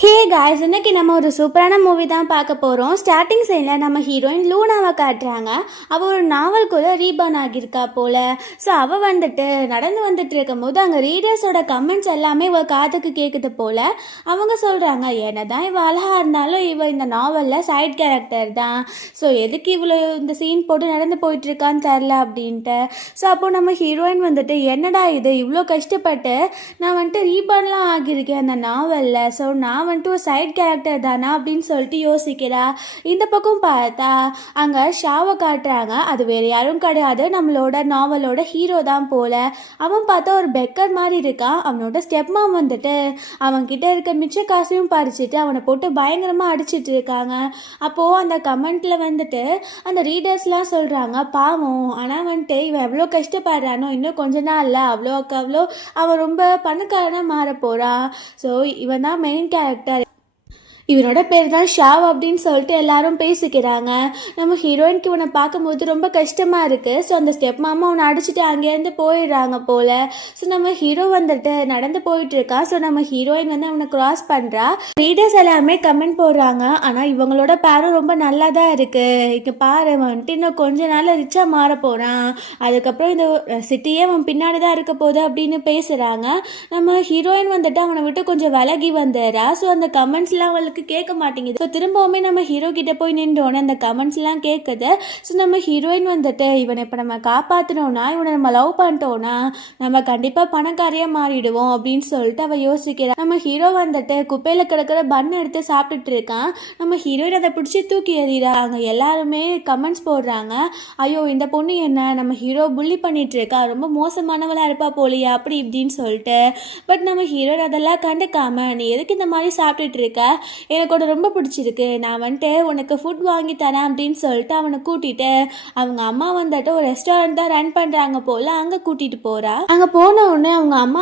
Hey guys, இன்னைக்கு நம்ம ஒரு சூப்பரான மூவி தான் பார்க்க போகிறோம். ஸ்டார்டிங் சைடில் நம்ம ஹீரோயின் லூனாவை காட்டுறாங்க. அவள் ஒரு நாவல்குள்ளே ரீபான் ஆகியிருக்கா போல். ஸோ அவள் நடந்து வந்துட்டு இருக்கும்போது அங்கே ரீடர்ஸோட கமெண்ட்ஸ் எல்லாமே இவள் காதுக்கு கேட்குது போல். அவங்க சொல்கிறாங்க, என்ன தான் இவள் அழகாக இருந்தாலும் இவள் இந்த நாவலில் சைட் கேரக்டர் தான். ஸோ எதுக்கு இவ்வளோ இந்த சீன் போட்டு நடந்து போயிட்டுருக்கான்னு தெரில அப்படின்ட்டு. ஸோ அப்போது நம்ம ஹீரோயின் என்னடா இது இவ்வளோ கஷ்டப்பட்டு நான் ரீபான்லாம் ஆகியிருக்கேன் அந்த நாவலில். ஸோ நான் ஒரு சைட் கேரக்டர் தானா அப்படின்னு சொல்லிட்டு யோசிக்கிறா. இந்த பக்கம் பார்த்தா அங்கே ஷாவை காட்டுறாங்க. அது வேறு யாரும் கிடையாது, நம்மளோட நாவலோட ஹீரோ தான் போல. அவன் பார்த்தா ஒரு பெக்கர் மாதிரி இருக்கான். அவனோட ஸ்டெப் மாம் அவன்கிட்ட இருக்க மிச்ச காசையும் பறிச்சுட்டு அவனை போட்டு பயங்கரமாக அடிச்சிட்டு இருக்காங்க. அப்போது அந்த கமெண்ட்டில் அந்த ரீடர்ஸ்லாம் சொல்கிறாங்க, பாவம் ஆனால் இவன் எவ்வளோ கஷ்டப்படுறானோ, இன்னும் கொஞ்ச நாளில் அவ்வளோ அவன் ரொம்ப பணக்காரனாக மாற போகிறான். ஸோ இவன் தான் மெயின் கேரக்டர். இவனோட பேர் தான் ஷாவ் அப்படின்னு சொல்லிட்டு எல்லாரும் பேசிக்கிறாங்க. நம்ம ஹீரோயினுக்கு இவனை பார்க்கும்போது ரொம்ப கஷ்டமாக இருக்குது. ஸோ அந்த ஸ்டெப் மாமா அவனை அடிச்சுட்டு அங்கேருந்து போயிடுறாங்க போல். ஸோ நம்ம ஹீரோ நடந்து போயிட்டுருக்கான். ஸோ நம்ம ஹீரோயின் அவனை கிராஸ் பண்ணுறா. ரீடர்ஸ் எல்லாமே கமெண்ட் போடுறாங்க, ஆனால் இவங்களோட பேரும் ரொம்ப நல்லா தான் இருக்குது. இங்கே பாரு, இன்னும் கொஞ்ச நாள் ரிச்சாக மாற போகிறான். அதுக்கப்புறம் இந்த சிட்டியே அவன் பின்னாடி தான் இருக்க போகுது அப்படின்னு பேசுகிறாங்க. நம்ம ஹீரோயின் அவனை விட்டு கொஞ்சம் விலகி வந்துடுறா. ஸோ அந்த கமெண்ட்ஸ்லாம் அவளுக்கு கேட்க மாட்டேங்குது. ஸோ திரும்பவுமே நம்ம ஹீரோ கிட்ட போய் நின்றோன்னு அந்த கமெண்ட்ஸ் எல்லாம் கேட்குது. ஸோ நம்ம ஹீரோயின் இவனை இப்போ நம்ம காப்பாற்றினோன்னா, இவனை நம்ம லவ் பண்ணிட்டோன்னா நம்ம கண்டிப்பாக பணக்காரியாக மாறிடுவோம் அப்படின்னு சொல்லிட்டு அவள் யோசிக்கிறான். நம்ம ஹீரோ குப்பையில் கிடக்கிற பன் எடுத்து சாப்பிட்டுட்டு இருக்கான். நம்ம ஹீரோயின் அதை பிடிச்சி தூக்கி எறிகிறா. அங்கே எல்லாருமே கமெண்ட்ஸ் போடுறாங்க, ஐயோ இந்த பொண்ணு என்ன நம்ம ஹீரோ புள்ளி பண்ணிட்டு இருக்கா, ரொம்ப மோசமானவளாக இருப்பா போலியா அப்படி இப்படின்னு சொல்லிட்டு. பட் நம்ம ஹீரோயின் அதெல்லாம் கண்டுக்காம, நீ எதுக்கு இந்த மாதிரி சாப்பிட்டுட்டு இருக்க, எனக்கு ரொம்ப பிடிச்சிருக்கு, நான் உனக்கு ஃபுட் வாங்கி தரேன் அப்படின்னு சொல்லிட்டு அவனை கூட்டிட்டு அவங்க அம்மா ஒரு ரெஸ்டாரண்ட் தான் ரன் பண்ணுறாங்க போல் அங்கே கூட்டிகிட்டு போகிறா. அங்கே போன உடனே அவங்க அம்மா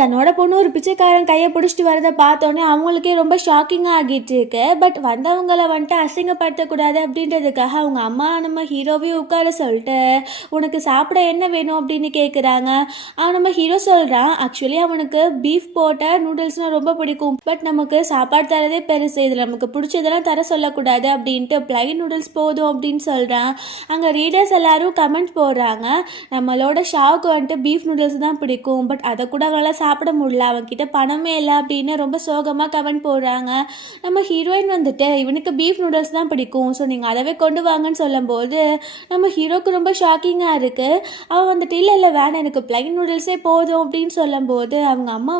தன்னோட பொண்ணு ஒரு பிச்சைக்காரன் கையை பிடிச்சிட்டு வரதை பார்த்தோன்னே அவங்களுக்கே ரொம்ப ஷாக்கிங்காக ஆகிட்டு இருக்கு. பட் வந்தவங்களை அசிங்கப்படுத்தக்கூடாது அப்படின்றதுக்காக அவங்க அம்மா நம்ம ஹீரோவையும் உட்கார சொல்லிட்டு உனக்கு சாப்பிட என்ன வேணும் அப்படின்னு கேட்குறாங்க. அவன் நம்ம ஹீரோ சொல்கிறான், ஆக்சுவலி அவனுக்கு பீஃப் போட்ட நூடுல்ஸ்னால் ரொம்ப பிடிக்கும், பட் நமக்கு சாப்பாடு தரதே பெருசு, இதில் நமக்கு பிடிச்சதெல்லாம் தர சொல்லக்கூடாது அப்படின்ட்டு பிளைன் நூடுல்ஸ் போதும் அப்படின்னு சொல்கிறான். அங்கே ரீடர்ஸ் எல்லாரும் கமெண்ட் போடுறாங்க, நம்மளோட ஷாவுக்கு பீஃப் நூடுல்ஸ் தான் பிடிக்கும், பட் அதை கூட அவங்களால சாப்பிட முடியல, அவன்கிட்ட பணமே இல்லை அப்படின்னு ரொம்ப சோகமாக கமெண்ட் போடுறாங்க. நம்ம ஹீரோயின் இவனுக்கு பீஃப் நூடுல்ஸ் தான் பிடிக்கும், ஸோ நீங்கள் அதவே கொண்டு வாங்கன்னு சொல்லும்போது நம்ம ஹீரோக்கு ரொம்ப ஷாக்கிங்காக இருக்குது. அவன் இல்லை வேணாம் எனக்கு பிளைன் நூடுல்ஸே போதும் அப்படின்னு சொல்லும்போது அவங்க அம்மா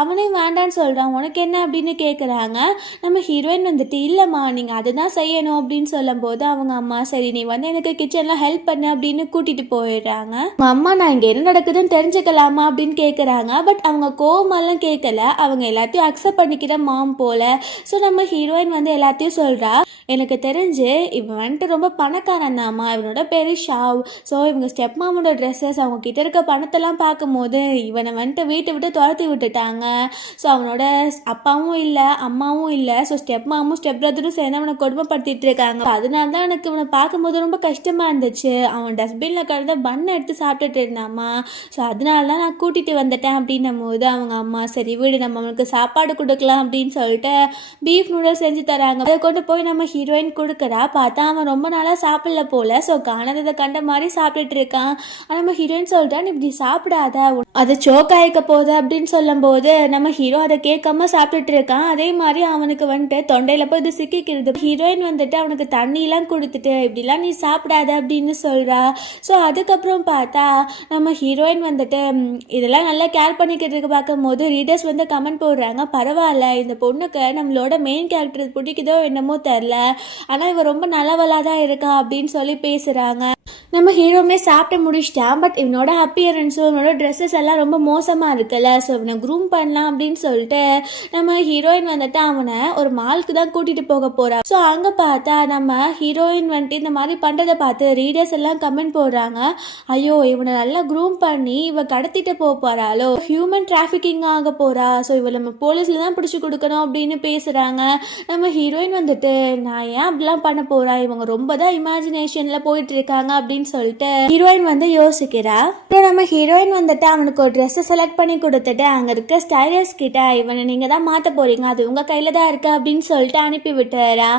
அவனே வேண்டான்னு சொல்கிறான். உனக்கு என்ன அப்படின்னு கேட்குறாங்க. நம்ம ஹீரோயின் இல்லைம்மா நீங்கள் அதுதான் செய்யணும் அப்படின்னு சொல்லும்போது அவங்க அம்மா, சரி நீ எனக்கு கிச்சனில் ஹெல்ப் பண்ணு அப்படின்னு கூட்டிகிட்டு போயிடுறாங்க. அவங்க அம்மா, நான் இங்கே என்ன நடக்குதுன்னு தெரிஞ்சுக்கலாமா அப்படின்னு கேட்குறாங்க. பட் அவங்க கோவமெல்லாம் கேட்கல, அவங்க எல்லாத்தையும் அக்செப்ட் பண்ணிக்கிற மாம் போல. ஸோ நம்ம ஹீரோயின் எல்லாத்தையும் சொல்கிறா, எனக்கு தெரிஞ்சு இவன் ரொம்ப பணக்காரன் தாம்மா, இவனோட பேர் ஷாவ். ஸோ இவங்க ஸ்டெப் மாமோட ட்ரெஸ்ஸஸ் அவங்க கிட்ட இருக்க பணத்தெல்லாம் பார்க்கும்போது இவனை வீட்டை விட்டு துரத்தி விட்டுட்டாங்க. ஸோ அவனோட அப்பாவும் இல்லை அம்மாவும் இல்லை, ஸோ ஸ்டெப் மாமும் ஸ்டெப் பிரதரும் சேர்ந்து அவனை கொடுமைப்படுத்திட்டு இருக்காங்க. அதனால தான் எனக்கு இவனை பார்க்கும்போது ரொம்ப கஷ்டமாக இருந்துச்சு. அவன் டஸ்ட்பினில் கிடந்த பண்ணை எடுத்து சாப்பிட்டுட்டு இருந்தாம்மா, ஸோ அதனால தான் நான் கூட்டிகிட்டு வந்துட்டேன் அப்படின்னும் போது அவங்க அம்மா, சரி வீடு நம்ம அவனுக்கு சாப்பாடு கொடுக்கலாம் அப்படின்னு சொல்லிட்டு பீஃப் நூடுல்ஸ் செஞ்சு தராங்க. அதை கொண்டு போய் நம்ம ஹீரோயின் கொடுக்குறா. பார்த்தா அவன் ரொம்ப நாளாக சாப்பிடல போல, ஸோ காணதை கண்ட மாதிரி சாப்பிட்டுட்டு இருக்கான். நம்ம ஹீரோயின் சொல்கிறான், இப்படி சாப்பிடாத அது சோக் ஆயிக்க போகுது அப்படின்னு சொல்லும்போது நம்ம ஹீரோ அதை கேட்காம சாப்பிட்டுட்டு இருக்கான். அதே மாதிரி அவனுக்கு தொண்டையில் போய் இது சிக்கிக்கிறது. ஹீரோயின் அவனுக்கு தண்ணியெலாம் கொடுத்துட்டு இப்படிலாம் நீ சாப்பிடாத அப்படின்னு சொல்கிறா. ஸோ அதுக்கப்புறம் பார்த்தா நம்ம ஹீரோயின் இதெல்லாம் நல்லா கேர் பண்ணிக்கிறதுக்கு பார்க்கும்போது ரீடர்ஸ் கமெண்ட் போடுறாங்க, பரவாயில்ல இந்த பொண்ணுக்கு நம்மளோட மெயின் கேரக்டர் பிடிக்குதோ என்னமோ தெரில, ஆனால் இவன் ரொம்ப நல்லவளாக தான் இருக்கா அப்படின்னு சொல்லி பேசுகிறாங்க. நம்ம ஹீரோமே சாப்பிட்டு முடிச்சிட்டான். பட் இவனோட அப்பியரன்ஸும் இவனோட ட்ரெஸ்ஸஸ் எல்லாம் ரொம்ப மோசமாக இருக்குல்ல, ஸோ இவனை க்ரூம் பண்ணலாம் அப்படின்னு சொல்லிட்டு நம்ம ஹீரோயின் அவனை ஒரு மால்க்கு தான் கூட்டிட்டு போக போறா. ஸோ அங்க பார்த்தா நம்ம ஹீரோயின் வந்துட்டு இந்த மாதிரி பண்றதை பார்த்து ரீடர்ஸ் எல்லாம் கமெண்ட் போடுறாங்க. ஐயோ இவனை நல்லா க்ரூம் பண்ணி இவ கடத்திட்டு போறாளோ, ஹியூமன் டிராஃபிக்கிங் ஆக போறா, ஸோ இவ நம்ம போலீஸ்ல தான் பிடிச்சி கொடுக்கணும் அப்படின்னு பேசுறாங்க. நம்ம ஹீரோயின் வந்துட்டு நான் ஏன் அப்படிலாம் பண்ண போறா, இவங்க ரொம்ப தான் இமேஜினேஷன்ல போயிட்டு இருக்காங்க அப்படின்னு சொல்லிட்டு ஹீரோயின் வந்து யோசிக்கிறா. அப்புறம் நம்ம ஹீரோயின் வந்துட்டு அவனுக்கு ஒரு ட்ரெஸ் செலக்ட் பண்ணி கொடுத்துட்டு அங்க இருக்க ஸ்டைலர்ஸ் கிட்ட இவனை நீங்க தான் மாத்த போறீங்க, அது உங்க கையில தான் இருக்கு அப்படின்னு சொல்லிட்டு அனுப்பி விட்டுறா.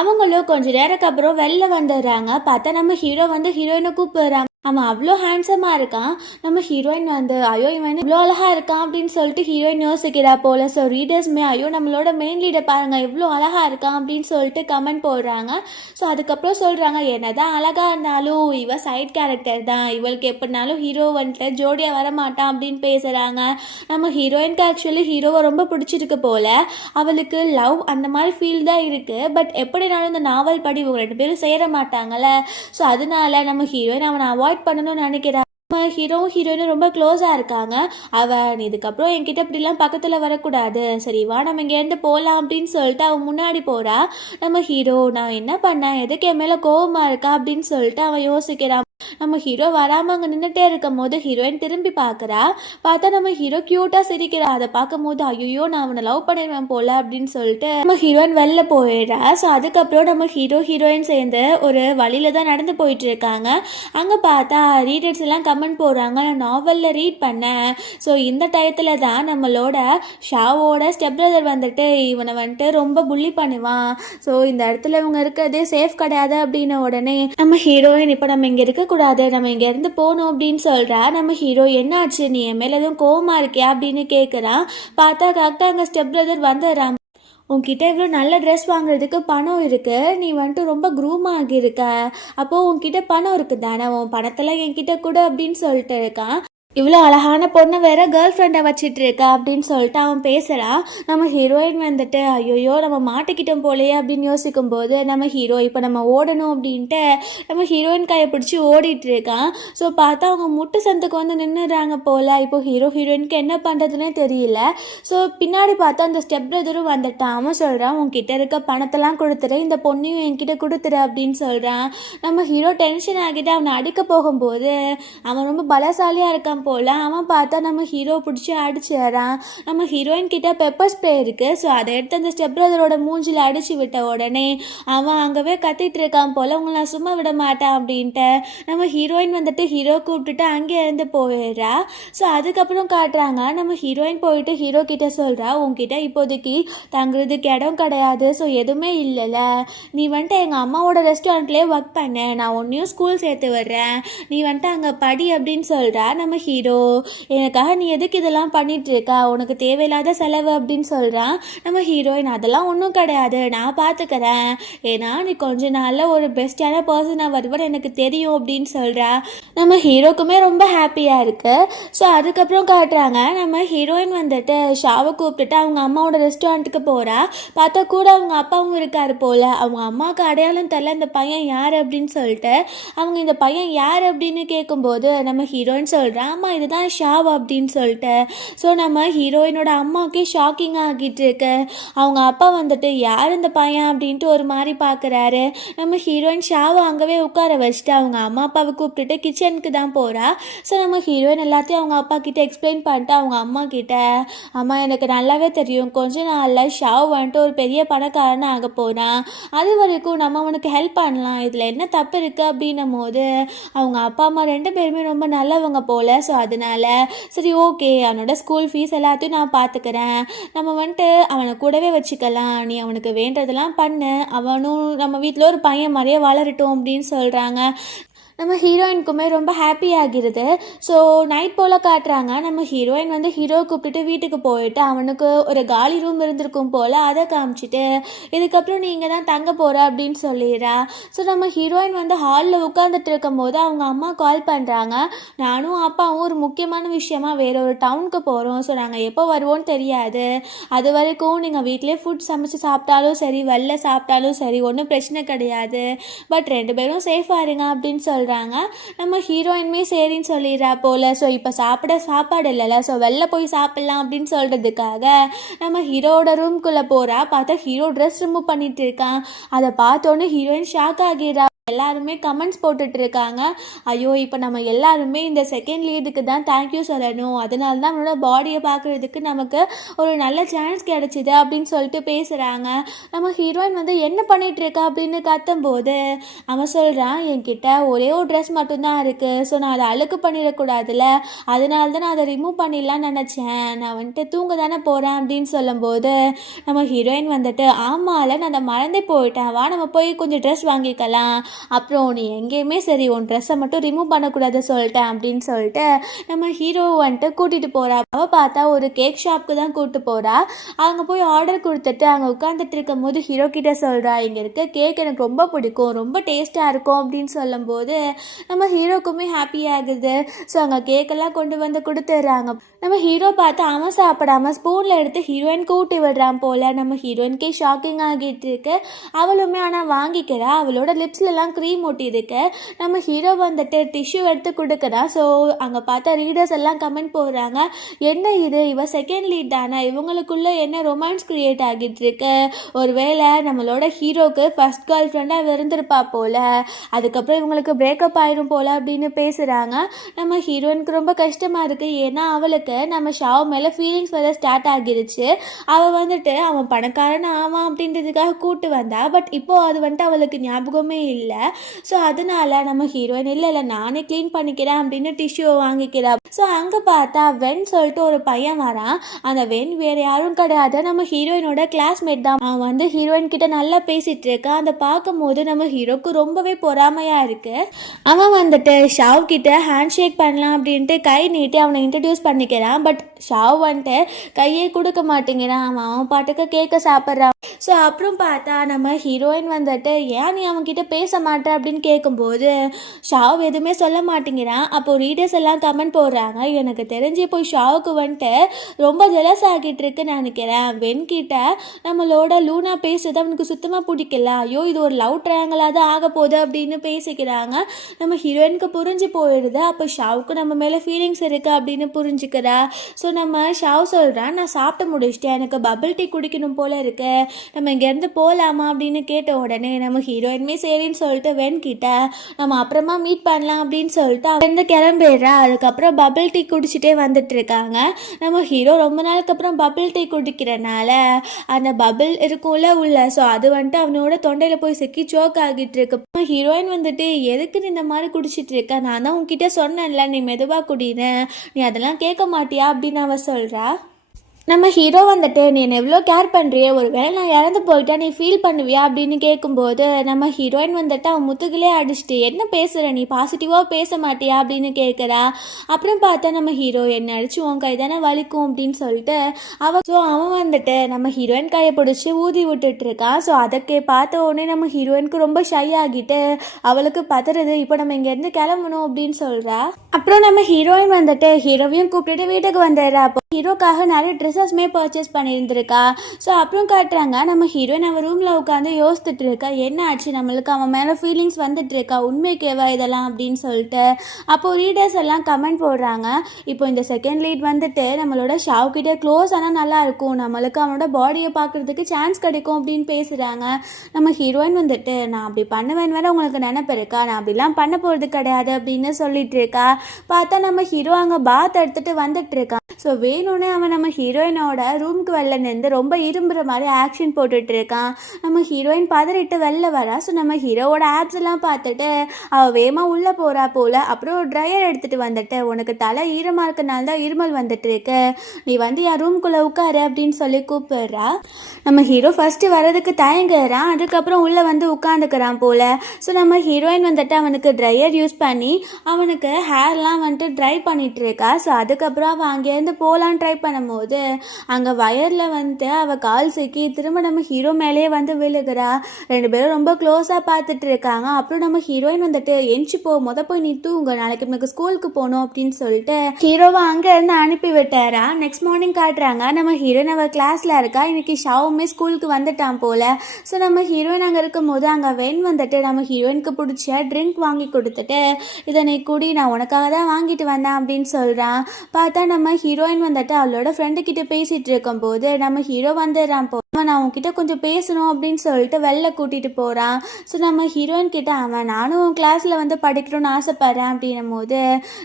அவங்களும் கொஞ்ச நேரத்துக்கு அப்புறம் வெளில வந்துடுறாங்க. பார்த்தா நம்ம ஹீரோ வந்து ஹீரோயினை கூப்பிடுறாங்க. அவன் அவ்வளோ ஹேண்ட்ஸமாக இருக்கான். நம்ம ஹீரோயின் வந்து ஐயோ இவன் இவ்வளோ அழகா இருக்கான் அப்படின்னு சொல்லிட்டு ஹீரோயின் யோசிக்கிறா போல. ஸோ ரீடர்ஸ்மே ஐயோ நம்மளோட மெயின் லீடர் பாருங்க எவ்வளோ அழகா இருக்கான் அப்படின்னு சொல்லிட்டு கமெண்ட் போடுறாங்க. ஸோ அதுக்கப்புறம் சொல்றாங்க என்னதான் அழகா இருந்தாலும் இவ சைட் கேரக்டர் தான், இவளுக்கு எப்படினாலும் ஹீரோ வந்துட்டு ஜோடியா வர மாட்டான் அப்படின்னு பேசுறாங்க. நம்ம ஹீரோயினுக்கு ஆக்சுவலி ஹீரோவை ரொம்ப பிடிச்சிருக்கு போல, அவளுக்கு லவ் அந்த மாதிரி ஃபீல் தான் இருக்கு. பட் எப்படினாலும் இந்த நாவல் படி இவங்க 2 பேரும் சேர மாட்டாங்கல்ல. ஸோ அதனால நம்ம ஹீரோயின் அவனை அவாய்ட் பண்ணணும்னு நினைக்கிறா. ஹீரோயினும் ரொம்ப க்ளோஸாக இருக்காங்க. அவன் இதுக்கப்புறம் என்கிட்ட இப்படிலாம் பக்கத்தில் வரக்கூடாது, சரி வா நம்ம இங்கேருந்து போகலாம் அப்படின்னு சொல்லிட்டு அவன் முன்னாடி போகிறா. நம்ம ஹீரோ நான் என்ன பண்ணேன், எதுக்கு என் மேலே கோவமாக இருக்கா அப்படின்னு சொல்லிட்டு அவன் யோசிக்கிறான். நம்ம ஹீரோ வராமல் அங்கே நின்றுட்டே இருக்கும் போது ஹீரோயின் திரும்பி பார்க்குறா. பார்த்தா நம்ம ஹீரோ க்யூட்டாக சிரிக்கிறா. அதை பார்க்கும் போது ஐயோ நான் அவனை லவ் பண்ணிடுவேன் போல அப்படின்னு சொல்லிட்டு நம்ம ஹீரோயின் வெளில போயிடுறா. ஸோ அதுக்கப்புறம் நம்ம ஹீரோயின் சேர்ந்து ஒரு வழியில தான் நடந்து போயிட்டு இருக்காங்க. அங்கே பார்த்தா ரீடர்ஸ் எல்லாம் கமெண்ட் போடுறாங்க நான் நாவலில் ரீட் பண்ணேன். ஸோ இந்த டயத்தில் தான் நம்மளோட ஷாவோட ஸ்டெப் பிரதர் வந்துட்டு இவனை வந்துட்டு ரொம்ப புள்ளி பண்ணுவான். ஸோ இந்த இடத்துல இவங்க இருக்கிறதே சேஃப் கிடையாது அப்படின்ன உடனே நம்ம ஹீரோயின் இப்போ நம்ம இங்கே இருக்க கூடாது, நம்ம இங்க இருந்து போகணும் அப்படின்னு சொல்றா. நம்ம ஹீரோ என்னாச்சு நீ என் மேல எதுவும் கோவமா இருக்கியா அப்படின்னு கேட்குறான். பார்த்தா கரெக்டாக அங்கே ஸ்டெப் பிரதர் வந்துடுறான். உன்கிட்ட இவ்வளோ நல்ல ட்ரெஸ் வாங்குறதுக்கு பணம் இருக்கு, நீ வந்துட்டு ரொம்ப க்ரூம் ஆகியிருக்க, அப்போது உன்கிட்ட பணம் இருக்குது தானே, உன் பணத்தெல்லாம் என்கிட்ட கூட அப்படின்னு சொல்லிட்டு இருக்கான். இவ்வளோ அழகான பொண்ணை வேற கேர்ள் ஃப்ரெண்டை வச்சிட்டு இருக்கா அப்படின்னு சொல்லிட்டு அவன் பேசுகிறான். நம்ம ஹீரோயின் வந்துட்டு ஐயோயோ நம்ம மாட்டிக்கிட்டோம் போலையே அப்படின்னு யோசிக்கும் போது நம்ம ஹீரோ இப்போ நம்ம ஓடணும் அப்படின்ட்டு நம்ம ஹீரோயின் கையை பிடிச்சி ஓடிட்டு இருக்கான். ஸோ பார்த்தா அவங்க முட்டு சந்துக்கு வந்து நின்றுறாங்க போல. இப்போ ஹீரோயினுக்கு என்ன பண்ணுறதுன்னே தெரியல. ஸோ பின்னாடி பார்த்தா அந்த ஸ்டெப் பிரதரும் வந்துட்டான். அவன் சொல்கிறான் உன்கிட்ட இருக்க பணத்தெல்லாம் கொடுத்துரு, இந்த பொண்ணையும் என்கிட்ட கொடுத்துரு அப்படின்னு சொல்கிறான். நம்ம ஹீரோ டென்ஷன் ஆகிட்டு அவனை அடிக்க போகும்போது அவன் ரொம்ப பலசாலியாக இருக்கான் போல. அவன் பார்த்தா நம்ம ஹீரோ பிடிச்சி அடிச்சிடறான். நம்ம ஹீரோயின் கிட்ட பெப்பர் ஸ்ப்ரே இருக்கு. ஸோ அதை எடுத்து அந்த ஸ்டெப் பிரதரோட மூஞ்சில் அடிச்சு விட்ட உடனே அவன் அங்கவே கத்திட்டு இருக்கான் போல, உங்களை நான் சும்மா விட மாட்டேன் அப்படின்ட்டு. நம்ம ஹீரோயின் வந்துட்டு ஹீரோ கூப்பிட்டுட்டு அங்கே இருந்து போயிடுறா. ஸோ அதுக்கப்புறம் காட்டுறாங்க நம்ம ஹீரோயின் போயிட்டு ஹீரோ கிட்ட சொல்றா உன்கிட்ட இப்போதைக்கு தங்குறதுக்கு இடம் கிடையாது, ஸோ எதுவுமே இல்லைல்ல, நீ வந்துட்டு எங்கள் அம்மாவோட ரெஸ்டாரண்ட்லேயே ஒர்க் பண்ண, நான் உன்னையும் ஸ்கூல் சேர்த்து விடுறேன், நீ வந்துட்டு அங்கே படி அப்படின்னு சொல்கிறா. நம்ம ஹீரோ எனக்காக நீ எதுக்கு இதெல்லாம் பண்ணிட்டு இருக்கா, உனக்கு தேவையில்லாத செலவு அப்படின்னு சொல்கிறான். நம்ம ஹீரோயின் அதெல்லாம் ஒன்றும் கிடையாது, நான் பார்த்துக்கிறேன், ஏன்னா நீ கொஞ்ச நாளில் ஒரு பெஸ்ட்டான பர்சனாக வருவன்னு எனக்கு தெரியும் அப்படின்னு சொல்கிறா. நம்ம ஹீரோக்குமே ரொம்ப ஹாப்பியாக இருக்குது. ஸோ அதுக்கப்புறம் காட்டுறாங்க நம்ம ஹீரோயின் வந்துட்டு ஷாவை கூப்பிட்டுட்டு அவங்க அம்மாவோட ரெஸ்டாரண்ட்டுக்கு போகிறா. பார்த்தா கூட அவங்க அப்பாவும் இருக்காரு போல். அவங்க அம்மாவுக்கு அடையாளம் தெரில இந்த பையன் யார் அப்படின்னு சொல்லிட்டு அவங்க இந்த பையன் யார் அப்படின்னு கேட்கும்போது நம்ம ஹீரோயின் சொல்கிறான் ஆமாம் இதுதான் ஷாவ் அப்படின்னு சொல்லிட்டு. ஸோ நம்ம ஹீரோயினோட அம்மாவுக்கே ஷாக்கிங்காக ஆகிட்டு இருக்கு. அவங்க அப்பா வந்துட்டு யார் இந்த பையன் அப்படின்ட்டு ஒரு மாதிரி பார்க்குறாரு. நம்ம ஹீரோயின் ஷாவை அங்கவே உட்கார வச்சுட்டு அவங்க அம்மா அப்பாவை கூப்பிட்டுட்டு கிச்சனுக்கு தான் போகிறா. ஸோ நம்ம ஹீரோயின் எல்லாத்தையும் அவங்க அப்பா கிட்ட எக்ஸ்பிளைன் பண்ணிட்டு அவங்க அம்மா கிட்ட அம்மா எனக்கு நல்லாவே தெரியும் கொஞ்ச நாளில் ஷாவ் வந்துட்டு ஒரு பெரிய பணக்காரனை ஆக போகிறான், அது வரைக்கும் நம்ம அவனுக்கு ஹெல்ப் பண்ணலாம், இதில் என்ன தப்பு இருக்குது அப்படின்னும் போது அவங்க அப்பா அம்மா 2 பேருமே ரொம்ப நல்லவங்க போல். ஸோ அதனால சரி ஓகே அவனோட ஸ்கூல் ஃபீஸ் எல்லாத்தையும் நான் பார்த்துக்கிறேன், நம்ம வந்துட்டு அவனை கூடவே வச்சுக்கலாம், நீ அவனுக்கு வேண்டதெல்லாம் பண்ணு, அவனும் நம்ம வீட்டில் ஒரு பையன் மாதிரியே வளரட்டும் அப்படின்னு சொல்கிறாங்க. நம்ம ஹீரோயினுக்குமே ரொம்ப ஹாப்பி ஆகிருது. ஸோ நைட் போல் காட்டுறாங்க நம்ம ஹீரோயின் வந்து ஹீரோ கூப்பிட்டுட்டு வீட்டுக்கு போயிட்டு அவனுக்கு ஒரு காலி ரூம் இருந்திருக்கும் போல் அதை காமிச்சிட்டு இதுக்கப்புறம் நீங்கள் தான் தங்க போகிற அப்படின்னு சொல்லிடுறா. ஸோ நம்ம ஹீரோயின் வந்து ஹாலில் உட்காந்துட்டு இருக்கும் போது அவங்க அம்மா கால் பண்ணுறாங்க. நானும் அப்பாவும் ஒரு முக்கியமான விஷயமா வேற ஒரு டவுனுக்கு போகிறோம், ஸோ நாங்கள் எப்போ வருவோன்னு தெரியாது, அது வரைக்கும் நீங்கள் வீட்டிலே ஃபுட் சமைச்சு சாப்பிட்டாலும் சரி வெளில சாப்பிட்டாலும் சரி ஒன்றும் பிரச்சனை கிடையாது, பட் 2 பேரும் சேஃபாக இருங்க அப்படின்னு சொல்கிறாங்க. நம்ம ஹீரோயினுமே சரின்னு சொல்லிடுறா போல். ஸோ இப்போ சாப்பாடு இல்லைல்ல, ஸோ வெளில போய் சாப்பிட்லாம் அப்படின்னு சொல்கிறதுக்காக நம்ம ஹீரோவோட ரூம்குள்ளே போகிறா. பார்த்தா ஹீரோ ட்ரெஸ் ரிமூவ் பண்ணிட்டு இருக்கான். அதை பார்த்தோன்னே ஹீரோயின் ஷாக் ஆகிடுறா. எல்லாருமே கமெண்ட்ஸ் போட்டுட்டு இருக்காங்க. ஐயோ, இப்போ நம்ம எல்லாருமே இந்த செகண்ட் லீடுக்கு தான் தேங்க்யூ சொல்லணும், அதனால தான் அவனோட பாடியை பார்க்குறதுக்கு நமக்கு ஒரு நல்ல சான்ஸ் கிடைச்சிது அப்படின்னு சொல்லிட்டு பேசுகிறாங்க. நம்ம ஹீரோயின் வந்து என்ன பண்ணிட்டு இருக்கா அப்படின்னு கத்தும்போது அவன் சொல்கிறான், என்கிட்ட ஒரே ஒரு ட்ரெஸ் மட்டும்தான் இருக்குது, ஸோ நான் அதை அழுக்கு பண்ணிடக்கூடாதுல்ல, அதனால தான் நான் அதை ரிமூவ் பண்ணிடலான்னு நினச்சேன், நான் வந்துட்டு தூங்க தானே போகிறேன் அப்படின்னு சொல்லும்போது நம்ம ஹீரோயின் வந்துட்டு ஆமால நான் அதை மறந்தே போயிட்டேன், வா நம்ம போய் கொஞ்சம் ட்ரெஸ் வாங்கிக்கலாம், அப்புறம் நீ எங்கேயுமே சரி உன் ட்ரெஸ்ஸை மட்டும் ரிமூவ் பண்ணக்கூடாது சொல்லிட்டேன் அப்படின்னு சொல்லிட்டு நம்ம ஹீரோவை வந்துட்டு கூட்டிகிட்டு போகிறா. அவள் பார்த்தா ஒரு கேக் ஷாப்புக்கு தான் கூப்பிட்டு போகிறா. அங்கே போய் ஆர்டர் கொடுத்துட்டு அங்கே உட்காந்துட்டு இருக்கும் போது ஹீரோ கிட்ட சொல்கிறா, இங்கே இருக்க கேக் எனக்கு ரொம்ப பிடிக்கும், ரொம்ப டேஸ்ட்டாக இருக்கும் அப்படின்னு சொல்லும்போது நம்ம ஹீரோக்குமே ஹாப்பி ஆகுது. ஸோ அங்கே கேக்கெல்லாம் கொண்டு வந்து கொடுத்துட்றாங்க. நம்ம ஹீரோ பார்த்து அவன் சாப்பிடாம ஸ்பூனில் எடுத்து ஹீரோயின் கூட்டி விடுறான் போல். நம்ம ஹீரோயின்கே ஷாக்கிங் ஆகிட்டு இருக்கு. அவளுமே ஆனால் வாங்கிக்கிறா. அவளோட லிப்ஸ்லாம் க்ரீம் ஒட்டி இருக்கு. நம்ம ஹீரோ வந்துட்டு டிஷ்யூ எடுத்து கொடுக்குறான். ஸோ அங்கே பார்த்தா ரீடர்ஸ் எல்லாம் கமெண்ட் போடுறாங்க, என்ன இது, இவ செகண்ட் லீட் தானே, இவங்களுக்குள்ள என்ன ரொமான்ஸ் கிரியேட் ஆகிட்டு இருக்கு, ஒருவேளை நம்மளோட ஹீரோக்கு ஃபர்ஸ்ட் கேர்ள் ஃப்ரெண்டாக இருந்திருப்பா போல, அதுக்கப்புறம் இவங்களுக்கு பிரேக்கப் ஆயிரும் போல அப்படின்னு பேசுகிறாங்க. நம்ம ஹீரோயினுக்கு ரொம்ப கஷ்டமாக இருக்குது. ஏன்னா அவளுக்கு நம்ம ஷாவ் மேலே ஃபீலிங்ஸ் வர ஸ்டார்ட் ஆகிருச்சு. அவள் வந்துட்டு அவன் பணக்காரன் ஆவான் அப்படின்றதுக்காக கூட்டு வந்தா. பட் இப்போது அது வந்துட்டு அவளுக்கு ஞாபகமே இல்லை. ஸோ அதனால நம்ம ஹீரோயின் இல்லை நானே க்ளீன் பண்ணிக்கிறேன் அப்படின்னு டிஷ்யூவை வாங்கிக்கிறா. ஸோ அங்கே பார்த்தா வென் சொல்லிட்டு ஒரு பையன் வரான். அந்த வென் வேறு யாரும் கிடையாது, நம்ம ஹீரோயினோட கிளாஸ்மேட் தான். அவன் வந்து ஹீரோயின் கிட்ட நல்லா பேசிட்டு இருக்கான். அதை பார்க்கும்போது நம்ம ஹீரோக்கு ரொம்பவே பொறாமையாக இருக்கு. அவன் வந்துட்டு ஷாவ் கிட்ட ஹேண்ட் ஷேக் பண்ணலாம் அப்படின்ட்டு கை நீட்டி அவனை இன்ட்ரடியூஸ் பண்ணிக்கிறான். பட் ஷாவ் வந்துட்டு கையே கொடுக்க மாட்டேங்கிறான். அவன் பாட்டுக்கு கேட்க சாப்பிட்றான். ஸோ அப்புறம் பார்த்தா நம்ம ஹீரோயின் வந்துட்டு ஏன் நீ அவன்கிட்ட பேச மாட்டேன் அப்படின்னு கேட்கும்போது ஷாவ் எதுவுமே சொல்ல மாட்டேங்கிறான். அப்போ ரீடர்ஸ் எல்லாம் கமெண்ட் போடுறாங்க, எனக்கு தெரிஞ்சு இப்போ ஷாவுக்கு வந்துட்டு ரொம்ப ஜெலஸ் ஆகிட்டு இருக்குன்னு நினைக்கிறேன். வென்கிட்ட நம்மளோட லூனா பேசுறது அவனுக்கு சுத்தமாக பிடிக்கல, ஐயோ இது ஒரு லவ் ட்ரையாங்கலாக தான் ஆக போகுது அப்படின்னு பேசிக்கிறாங்க. நம்ம ஹீரோயினுக்கு புரிஞ்சு போயிடுது. அப்போ ஷாவுக்கு நம்ம மேலே ஃபீலிங்ஸ் இருக்குது அப்படின்னு புரிஞ்சுக்கிறா. ஸோ நம்ம ஷாவ் சொல்கிறான், நான் சாப்பிட்டு முடிச்சிட்டேன், எனக்கு பபிள் டீ குடிக்கணும் போல இருக்கு, நம்ம இங்கேருந்து போகலாமா அப்படின்னு கேட்ட உடனே நம்ம ஹீரோயினுமே சரின்னு சொல்லிட்டு வென்கிட்ட நம்ம அப்புறமா மீட் பண்ணலாம் அப்படின்னு சொல்லிட்டு அவன் கிளம்பிடுறா. அதுக்கப்புறம் பபிள் டீ குடிச்சிட்டே வந்துட்டு இருக்காங்க. நம்ம ஹீரோ ரொம்ப நாளுக்கு அப்புறம் பபிள் டீ குடிக்கிறனால அந்த பபிள் இருக்கும்ல உள்ள, ஸோ அது வந்துட்டு அவனோட தொண்டையில் போய் சிக்கி சோக் ஆகிட்டு இருக்கு. ஹீரோயின் வந்துட்டு எதுக்கு நீ இந்த மாதிரி குடிச்சிட்டு இருக்க, நான் தான் உன்கிட்ட சொன்னேன்ல நீ மெதுவாக குடின்னு, நீ அதெல்லாம் கேட்க மாட்டியா அப்படின்னு அவ சொல்கிறா. நம்ம ஹீரோ வந்துட்டு நீ என்ன எவ்வளோ கேர் பண்ணுறிய, ஒரு வேளை நான் இறந்து போயிட்டா நீ ஃபீல் பண்ணுவியா அப்படின்னு கேட்கும்போது நம்ம ஹீரோயின் வந்துட்டு அவன் முத்துக்கிலே அடிச்சுட்டு என்ன பேசுகிற நீ, பாசிட்டிவாக பேச மாட்டியா அப்படின்னு கேட்குறா. அப்புறம் பார்த்தா நம்ம ஹீரோ என்ன அடிச்சு உன் கை தானே வலிக்கும் அப்படின்னு சொல்லிட்டு அவன் வந்துட்டு நம்ம ஹீரோயின் கையை பிடிச்சி ஊதி விட்டுட்டு இருக்கான். ஸோ அதை பார்த்த உடனே நம்ம ஹீரோயினுக்கு ரொம்ப ஷை ஆகிட்டு அவளுக்கு பதறது, இப்போ நம்ம இங்கேருந்து கிளம்பணும் அப்படின்னு சொல்கிறா. அப்புறம் நம்ம ஹீரோயின் வந்துட்டு ஹீரோவையும் கூப்பிட்டுட்டு வீட்டுக்கு வந்துடுறா. அப்போ ஹீரோக்காக நிறைய ட்ரெஸ்ஸஸ்மே பர்ச்சேஸ் பண்ணியிருந்திருக்கா. ஸோ அப்புறம் காட்டுறாங்க நம்ம ஹீரோயின் அவன் ரூமில் உட்காந்து யோசித்துட்டு இருக்கா, என்ன ஆச்சு நம்மளுக்கு அவன் மேலே ஃபீலிங்ஸ் வந்துட்டு இருக்கா, உண்மைக்கேவா இதெல்லாம் அப்படின்னு சொல்லிட்டு. அப்போது ரீடர்ஸ் எல்லாம் கமெண்ட் போடுறாங்க, இப்போ இந்த செகண்ட் லீட் வந்துட்டு நம்மளோட ஷாவ் கிட்ட க்ளோஸ் ஆனால் நல்லாயிருக்கும், நம்மளுக்கு அவனோட பாடியை பார்க்குறதுக்கு சான்ஸ் கிடைக்கும் அப்படின்னு பேசுகிறாங்க. நம்ம ஹீரோயின் வந்துட்டு நான் அப்படி பண்ணுவேன் வேற உங்களுக்கு நினைப்பு இருக்கா, நான் அப்படிலாம் பண்ண போகிறது கிடையாது அப்படின்னு சொல்லிட்டு இருக்கா. பார்த்தா நம்ம ஹீரோ அங்கே பாத் எடுத்துகிட்டு வந்துட்டு இருக்கான். ஸோ வேணும்னே அவன் நம்ம ஹீரோயினோட ரூமுக்கு வெளில நின்று ரொம்ப இரும்புற மாதிரி ஆக்ஷன் போட்டுட்டு இருக்கான். நம்ம ஹீரோயின் பதறிட்டு வெளில வரா. ஸோ நம்ம ஹீரோவோட ஆப்ஸ் எல்லாம் பார்த்துட்டு அவள் வேகமாக உள்ளே போகிறா போல். அப்புறம் ஒரு ட்ரையர் எடுத்துகிட்டு வந்துட்டு உனக்கு தலை ஈரமாக இருக்கனால தான் இருமல் வந்துட்டு இருக்கு, நீ வந்து என் ரூம்குள்ளே உட்காரு அப்படின்னு சொல்லி கூப்பிடுறா. நம்ம ஹீரோ ஃபஸ்ட்டு வர்றதுக்கு தயங்குறான். அதுக்கப்புறம் உள்ளே வந்து உட்காந்துக்கிறான் போல். ஸோ நம்ம ஹீரோயின் வந்துட்டு அவனுக்கு ட்ரையர் யூஸ் பண்ணி அவனுக்கு ஹேர்லாம் வந்துட்டு ட்ரை பண்ணிகிட்டு இருக்கா. ஸோ அதுக்கப்புறம் அவன் அங்கேருந்து வந்து போகலான்னு ட்ரை பண்ணும்போது அங்கே வயரில் வந்து அவள் கால் சிக்கி திரும்ப நம்ம ஹீரோ மேலேயே வந்து விழுகிறா. 2 பேரும் ரொம்ப க்ளோஸாக பார்த்துட்டு இருக்காங்க. அப்புறம் நம்ம ஹீரோயின் வந்துட்டு எஞ்சி போய் நீ தூங்க, நாளைக்கு எனக்கு ஸ்கூலுக்கு போகணும் அப்படின்னு சொல்லிட்டு ஹீரோவை அங்கேருந்து அனுப்பி விட்டாரா. நெக்ஸ்ட் மார்னிங் காட்டுறாங்க நம்ம ஹீரோயின் அவள் கிளாஸில் இருக்கா. இன்னைக்கு ஷாவுமே ஸ்கூலுக்கு வந்துட்டான் போல். ஸோ நம்ம ஹீரோயின் அங்கே இருக்கும்போது அங்கே வென் வந்துட்டு நம்ம ஹீரோயினுக்கு பிடிச்ச ட்ரிங்க் வாங்கி கொடுத்துட்டு இதனை குடி, நான் உனக்காக தான் வாங்கிட்டு வந்தேன் அப்படின்னு சொல்கிறான். பார்த்தா நம்ம ஹீரோயின் வந்துட்டு அவளோட ஃப்ரெண்டுக்கிட்ட பேசிகிட்டு இருக்கும்போது நம்ம ஹீரோ வந்துடுறான். நான் உன்கிட்ட கொஞ்சம் பேசணும் அப்படின்னு சொல்லிட்டு வெளில கூட்டிகிட்டு போகிறான். ஸோ நம்ம ஹீரோயின் கிட்ட அவன் நானும் கிளாஸில் வந்து படிக்கணும்னு ஆசைப்பட்றேன் அப்படின்னும் போது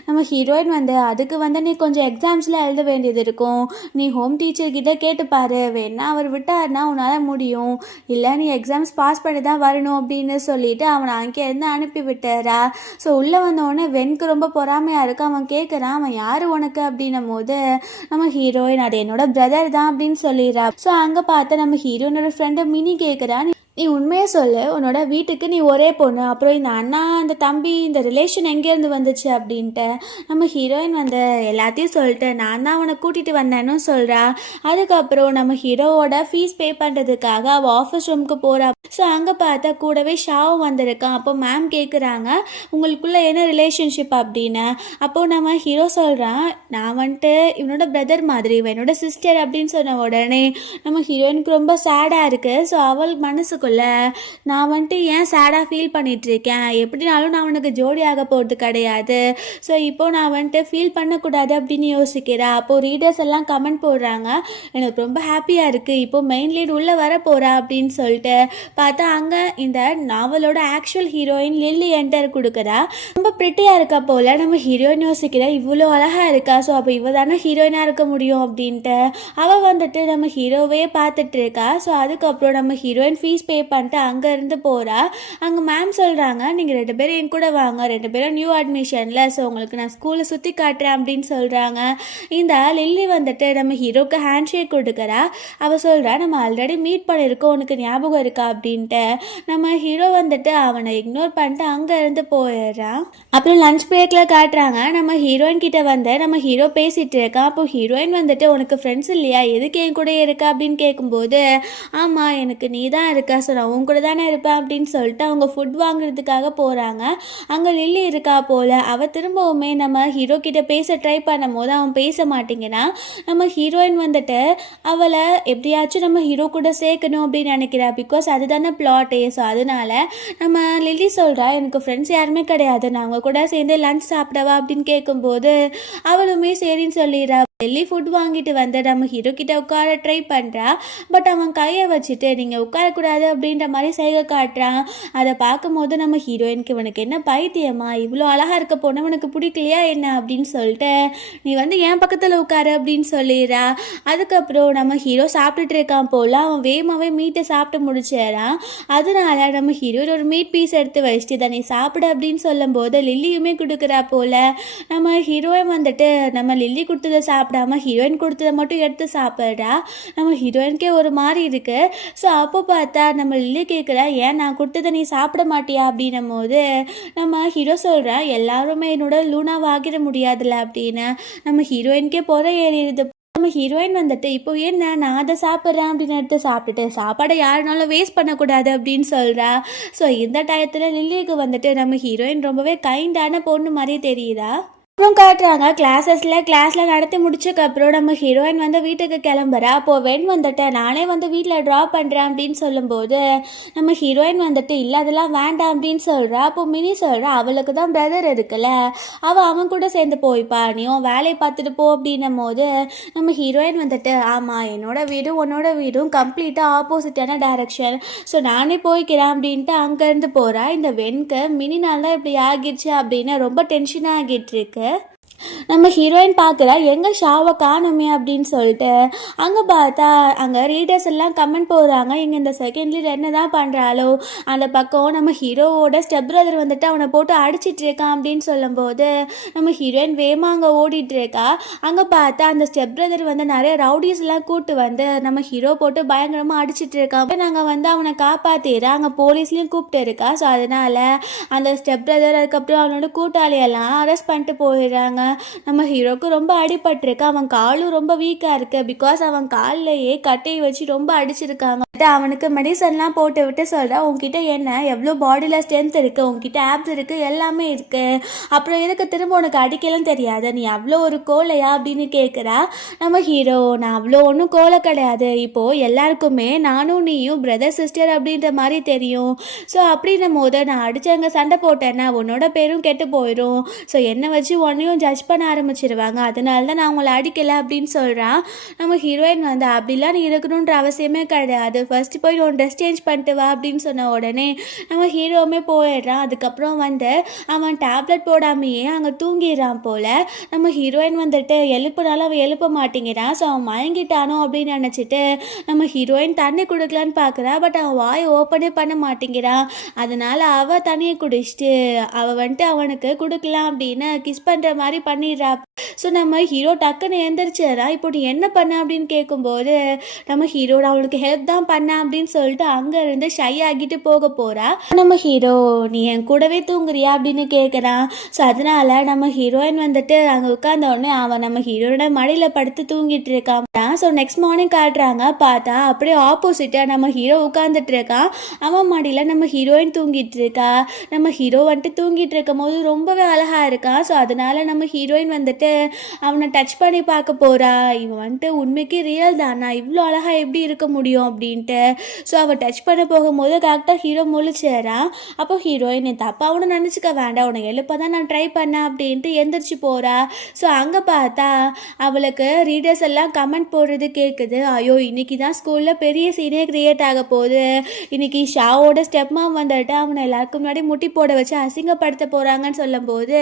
நம்ம ஹீரோயின் வந்து அதுக்கு வந்து நீ கொஞ்சம் எக்ஸாம்ஸ்லாம் எழுத வேண்டியது இருக்கும், நீ ஹோம் டீச்சர்கிட்ட கேட்டுப்பாரு, வேணா அவர் விட்டாருன்னா உன்னால் முடியும், இல்லை நீ எக்ஸாம்ஸ் பாஸ் பண்ணி தான் வரணும் அப்படின்னு சொல்லிட்டு அவனை அங்கேருந்து அனுப்பி விட்டுறா. ஸோ உள்ளே வந்தோடனே வெனுக்கு ரொம்ப பொறாமையாக இருக்கு. அவன் கேட்குறான் அவன் யார் உனக்கு அப்படின்னும் போது நம்ம ஹீரோயின் அது என்னோட பிரதர் தான் அப்படின்னு சொல்லிடுறா. ஸோ அங்கே பார்த்து நம்ம ஹீரோனோட ஃப்ரெண்டை மினி கேட்குறா, நீ உண்மையே சொல்லு, உன்னோட வீட்டுக்கு நீ ஒரே பொண்ணு, அப்புறம் இந்த அண்ணா இந்த தம்பி இந்த ரிலேஷன் எங்கேருந்து வந்துச்சு அப்படின்ட்டு. நம்ம ஹீரோயின் வந்து எல்லாத்தையும் சொல்லிட்டு நான் தான் அவனை கூட்டிகிட்டு வந்தேன்னு சொல்கிறா. அதுக்கப்புறம் நம்ம ஹீரோவோட ஃபீஸ் பே பண்ணுறதுக்காக அவள் ஆஃபீஸ் ரூமுக்கு போகிறா. ஸோ அங்கே பார்த்தா கூடவே ஷாவும் வந்திருக்கான். அப்போ மேம் கேட்குறாங்க உங்களுக்குள்ளே என்ன ரிலேஷன்ஷிப் அப்படின்னு. அப்போது நம்ம ஹீரோ சொல்கிறான் நான் வந்துட்டு இவனோட பிரதர் மாதிரி, இவனோட சிஸ்டர் அப்படின்னு சொன்ன உடனே நம்ம ஹீரோயினுக்கு ரொம்ப சேடாக இருக்குது. ஸோ அவள் மனசுக்குள்ள நான் வந்துட்டு ஏன் சேடாக ஃபீல் பண்ணிகிட்ருக்கேன், எப்படினாலும் நான் அவனுக்கு ஜோடி ஆக போகிறது கிடையாது, ஸோ இப்போது நான் வந்துட்டு ஃபீல் பண்ணக்கூடாது அப்படின்னு யோசிக்கிறேன். அப்போது ரீடர்ஸ் எல்லாம் கமெண்ட் போடுறாங்க எனக்கு ரொம்ப ஹாப்பியாக இருக்குது, இப்போது மெயின் லீட் உள்ளே வர போகிறா அப்படின்னு சொல்லிட்டு. பார்த்தா அங்கே இந்த நாவலோட ஆக்சுவல் ஹீரோயின் லில்லி என்டர் கொடுக்குறா. ரொம்ப ப்ரிட்டியாக இருக்கா போல். நம்ம ஹீரோயின் யோசிக்கிறா இவ்வளோ அழகாக இருக்கா, ஸோ அப்போ இவ தானே ஹீரோயினாக இருக்க முடியும் அப்படின்ட்டு. அவள் வந்துட்டு நம்ம ஹீரோவே பார்த்துட்டு இருக்கா. ஸோ அதுக்கப்புறம் நம்ம ஹீரோயின் ஃபீஸ் பே பண்ணிட்டு அங்கேருந்து போகிறா. அங்கே மேம் சொல்கிறாங்க நீங்கள் 2 பேரும் என் கூட வாங்க, 2 பேரும் நியூ அட்மிஷனில், ஸோ உங்களுக்கு நான் ஸ்கூலை சுற்றி காட்டுறேன் அப்படின்னு சொல்கிறாங்க. இந்த லில்லி வந்துட்டு நம்ம ஹீரோக்கு ஹேண்ட் ஷேக் கொடுக்குறா. அவள் சொல்கிறா நம்ம ஆல்ரெடி மீட் பண்ணியிருக்கோம், உனக்கு ஞாபகம் இருக்கா அப்படின்ட்டு. நம்ம ஹீரோ வந்துட்டு அவனை இக்னோர் பண்ணிட்டு அங்கேருந்து போயிடுறான். அப்புறம் லஞ்ச் பிரேக்கில் காட்டுறாங்க நம்ம ஹீரோயின் கிட்ட வந்து நம்ம ஹீரோ பேசிகிட்டு இருக்கான். அப்போ ஹீரோயின் வந்துட்டு உனக்கு ஃப்ரெண்ட்ஸ் இல்லையா, எதுக்கு என் கூட இருக்கா அப்படின்னு கேட்கும்போது ஆமாம் எனக்கு நீ தான் இருக்கா, ஸோ நான் உன் கூட தானே இருப்பேன் அப்படின்னு சொல்லிட்டு அவங்க ஃபுட் வாங்குறதுக்காக போகிறாங்க. அங்கே லில்லி இருக்கா போல். அவள் திரும்பவுமே நம்ம ஹீரோ கிட்ட பேச ட்ரை பண்ணும் போது அவன் பேச மாட்டேங்கிறான். நம்ம ஹீரோயின் வந்துட்டு அவளை எப்படியாச்சும் நம்ம ஹீரோ கூட சேர்க்கணும் அப்படின்னு நினைக்கிறா. பிகாஸ் அதுதானே பிளாட்டே. ஸோ அதனால நம்ம லில்லி சொல்கிறா எனக்கு ஃப்ரெண்ட்ஸ் யாருமே கிடையாது, நான் அவங்க கூட சேர்ந்து லஞ்ச் சாப்பிடவா அப்படின்னு கேட்கும்போது அவளுமே சரின்னு சொல்லிடுறா. லில்லி ஃபுட் வாங்கிட்டு வந்து நம்ம ஹீரோ கிட்ட உட்கார ட்ரை பண்ணுறா. பட் அவன் கையை வச்சுட்டு நீங்கள் உட்காரக்கூடாது அப்படின்ற மாதிரி செய்க காட்டுறான். அதை பார்க்கும்போது நம்ம ஹீரோயினுக்கு இவனுக்கு என்ன பைத்தியமா, இவ்வளோ அழகாக இருக்க போனவனுக்கு பிடிக்கலையா என்ன அப்படின்னு சொல்லிட்டு நீ வந்து என் பக்கத்தில் உட்காரு அப்படின்னு சொல்லிடுறா. அதுக்கப்புறம் நம்ம ஹீரோ சாப்பிட்டுட்டு இருக்கான் போல். அவன் வேகமாகவே மீட்டை சாப்பிட்டு முடிச்சிடறான். அதனால நம்ம ஹீரோ ஒரு மீட் பீஸ் எடுத்து வச்சுட்டு இதை நீ சாப்பிடு அப்படின்னு சொல்லும்போது லில்லியுமே கொடுக்குறா போல். நம்ம ஹீரோயின் வந்துட்டு நம்ம லில்லி கொடுத்ததை சாப்பிடாம ஹீரோயின் கொடுத்ததை மட்டும் எடுத்து சாப்பிட்றா. நம்ம ஹீரோயினுக்கே ஒரு மாதிரி இருக்கு. ஸோ அப்போ பார்த்தா நம்ம லில்லி கேட்குறா ஏன் நான் கொடுத்ததை நீ சாப்பிட மாட்டியா அப்படின்னும் போது நம்ம ஹீரோ சொல்கிறா எல்லாருமே என்னோட லூனாவாகிட முடியாதுல்ல அப்படின்னு. நம்ம ஹீரோயினுக்கே பொற ஏறிடுது. நம்ம ஹீரோயின் வந்துட்டு இப்போ என்ன நான் அதை சாப்பிட்றேன் அப்படின்னு எடுத்து சாப்பிட்டுட்டு சாப்பாடை யாருனாலும் வேஸ்ட் பண்ணக்கூடாது அப்படின்னு சொல்கிறா. ஸோ இந்த டயத்தில் லில்லிக்கு வந்துட்டு நம்ம ஹீரோயின் ரொம்பவே கைண்டான பொண்ணு மாதிரி தெரியுதா. அப்புறம் காட்டுறாங்க கிளாஸில் நடத்தி முடிச்சதுக்கப்புறம் நம்ம ஹீரோயின் வந்து வீட்டுக்கு கிளம்புறா. அப்போது வென் வந்துட்டு நானே வந்து வீட்டில் ட்ராப் பண்ணுறேன் அப்படின்னு சொல்லும்போது நம்ம ஹீரோயின் வந்துட்டு இல்லை அதெல்லாம் வேண்டாம் அப்படின்னு சொல்கிறா. அப்போது மினி சொல்கிறா அவளுக்கு தான் பிரதர் இருக்குல்ல, அவன் கூட சேர்ந்து போய்ப்பா, நீயும் வேலையை பார்த்துட்டு போ அப்படின்னும் போது நம்ம ஹீரோயின் வந்துட்டு ஆமாம் என்னோட வீடும் உன்னோட வீடும் கம்ப்ளீட்டாக ஆப்போசிட்டான டைரக்ஷன், ஸோ நானே போய்க்கிறேன் அப்படின்ட்டு அங்கேருந்து போகிறா. இந்த வென்க்கு மினினால தான் இப்படி ஆகிடுச்சு அப்படின்னு ரொம்ப டென்ஷனாக ஆகிட்டு இருக்கு. நம்ம ஹீரோயின் பார்க்குறா எங்கே ஷாவை காணுமே அப்படின்னு சொல்லிட்டு. அங்கே பார்த்தா அங்கே ரீடர்ஸ் எல்லாம் கமெண்ட் போடுறாங்க இங்கே இந்த செகண்ட் லீட் என்ன தான் பண்ணுறாளோ. அந்த பக்கம் நம்ம ஹீரோவோட ஸ்டெப் பிரதர் வந்துட்டு அவனை போட்டு அடிச்சிட்டு இருக்கான் அப்படின்னு சொல்லும்போது நம்ம ஹீரோயின் வேகமாக அங்கே ஓடிட்டுருக்கா. அங்கே பார்த்தா அந்த ஸ்டெப் பிரதர் வந்து நிறைய ரவுடிஸ் எல்லாம் கூப்பிட்டு வந்து நம்ம ஹீரோ போட்டு பயங்கரமாக அடிச்சிட்டு இருக்கான். நாங்கள் வந்து அவனை காப்பாற்றிடுறா. அங்கே போலீஸ்லேயும் கூப்பிட்டு இருக்கா. ஸோ அதனால் அந்த ஸ்டெப் பிரதர் அதுக்கப்புறம் அவனோட கூட்டாளியெல்லாம் அரெஸ்ட் பண்ணிட்டு போயிடுறாங்க. நம்ம ஹீரோக்கு ரொம்ப அடிபட்டிருக்கு. அவன் காலும் ரொம்ப வீக்காக இருக்குது. பிகாஸ் அவன் கால்லையே கட்டையை வச்சு ரொம்ப அடிச்சிருக்காங்க. அவனுக்கு மெடிசன்லாம் போட்டு விட்டு சொல்கிறேன், உங்ககிட்ட என்ன எவ்வளோ பாடியில் ஸ்ட்ரென்த் இருக்குது, உங்ககிட்ட ஆப்ஸ் இருக்குது, எல்லாமே இருக்குது, அப்புறம் எதுக்கு திரும்ப உனக்கு அடிக்கலாம் தெரியாது, நீ அவ்வளோ ஒரு கோலையா அப்படின்னு கேட்குறா. நம்ம ஹீரோ, நான் அவ்வளோ ஒன்றும் கோலை கிடையாது, இப்போது எல்லாருக்குமே நானும் நீயும் பிரதர் சிஸ்டர் அப்படின்ற மாதிரி தெரியும். ஸோ அப்படின்னும் போது நான் அடித்தவங்க சண்டை போட்டேன்னா உன்னோட பேரும் கெட்டு போயிடும். ஸோ என்னை வச்சு உன்னையும் ஜட்ஜ் பண்ண ஆரம்பிச்சிருவாங்க, அதனால தான் நான் உங்களை அடிக்கலை அப்படின்னு சொல்கிறான். நம்ம ஹீரோயின் வந்து அப்படிலாம் நீ இருக்கணுன்ற அவசியமே கிடையாது, ஃபர்ஸ்ட் போய் உன் ட்ரெஸ் சேஞ்ச் பண்ணிட்டு வா அப்படின்னு சொன்ன உடனே நம்ம ஹீரோவுமே போயிடுறான். அதுக்கப்புறம் வந்து அவன் டேப்லெட் போடாமையே அங்கே தூங்கிடுறான் போல். நம்ம ஹீரோயின் வந்துட்டு எழுப்புனாலும் அவன் எழுப்ப மாட்டேங்கிறான். ஸோ அவன் மயங்கிட்டானோ அப்படின்னு நினச்சிட்டு நம்ம ஹீரோயின் தண்ணி கொடுக்கலான்னு பார்க்குறா. பட் அவன் வாயை ஓப்பனே பண்ண மாட்டேங்கிறான். அதனால் அவள் தண்ணியை குடிச்சிட்டு அவள் வந்துட்டு அவனுக்கு கொடுக்கலாம் அப்படின்னு கிஸ் பண்ணுற மாதிரி பண்ணிடுறா. ஸோ நம்ம ஹீரோ டக்குன்னு எந்திரிச்சிடறா. இப்போ நீ என்ன பண்ண அப்படின்னு கேட்கும்போது நம்ம ஹீரோட அவளுக்கு ஹெல்ப் தான் பண்ண அப்படின்னு சொல்லிட்டு அங்கேருந்து ஷை ஆகிட்டு போக போகிறா. நம்ம ஹீரோ, நீ என் கூடவே தூங்குறியா அப்படின்னு கேட்குறான். ஸோ அதனால நம்ம ஹீரோயின் வந்துட்டு அங்கே உட்கார்ந்த உடனே அவன் நம்ம ஹீரோட மடியில் படுத்து தூங்கிட்டு இருக்கான். ஸோ நெக்ஸ்ட் மார்னிங் காட்டுறாங்க. பார்த்தா அப்படியே ஆப்போசிட்டாக நம்ம ஹீரோ உட்காந்துட்டு இருக்கான். அவன் மடியில் நம்ம ஹீரோயின் தூங்கிட்டு இருக்கா. நம்ம ஹீரோ வந்துட்டு தூங்கிட்டு இருக்கும் போது ரொம்பவே அழகாக இருக்கான். ஸோ அதனால நம்ம ஹீரோயின் வந்துட்டு அவனை டச் பண்ணி பார்க்க போகிறா. இவன் வந்துட்டு உண்மைக்கு ரியல் தானா, இவ்வளோ அழகாக எப்படி இருக்க முடியும் அப்படின்ட்டு. ஸோ அவள் டச் பண்ண போகும்போது கரெக்டாக ஹீரோ முழிச்சிடறான். அப்போ ஹீரோயின் தப்பாக அவனை நினச்சிக்க வேண்டாம், உன்னை எழுப்ப தான் நான் ட்ரை பண்ணேன் அப்படின்ட்டு எந்திரிச்சு போகிறா. ஸோ அங்கே பார்த்தா அவளுக்கு ரீடர்ஸ் எல்லாம் கமெண்ட் போடுறது கேட்குது. ஐயோ, இன்னைக்கு தான் ஸ்கூலில் பெரிய சீனே கிரியேட் ஆக போகுது, இன்னைக்கு ஷாவோட ஸ்டெப் மாம் வந்துட்டு அவனை எல்லாருக்கும் முன்னாடி முட்டி போட வச்சு அசிங்கப்படுத்த போகிறாங்கன்னு சொல்லும்போது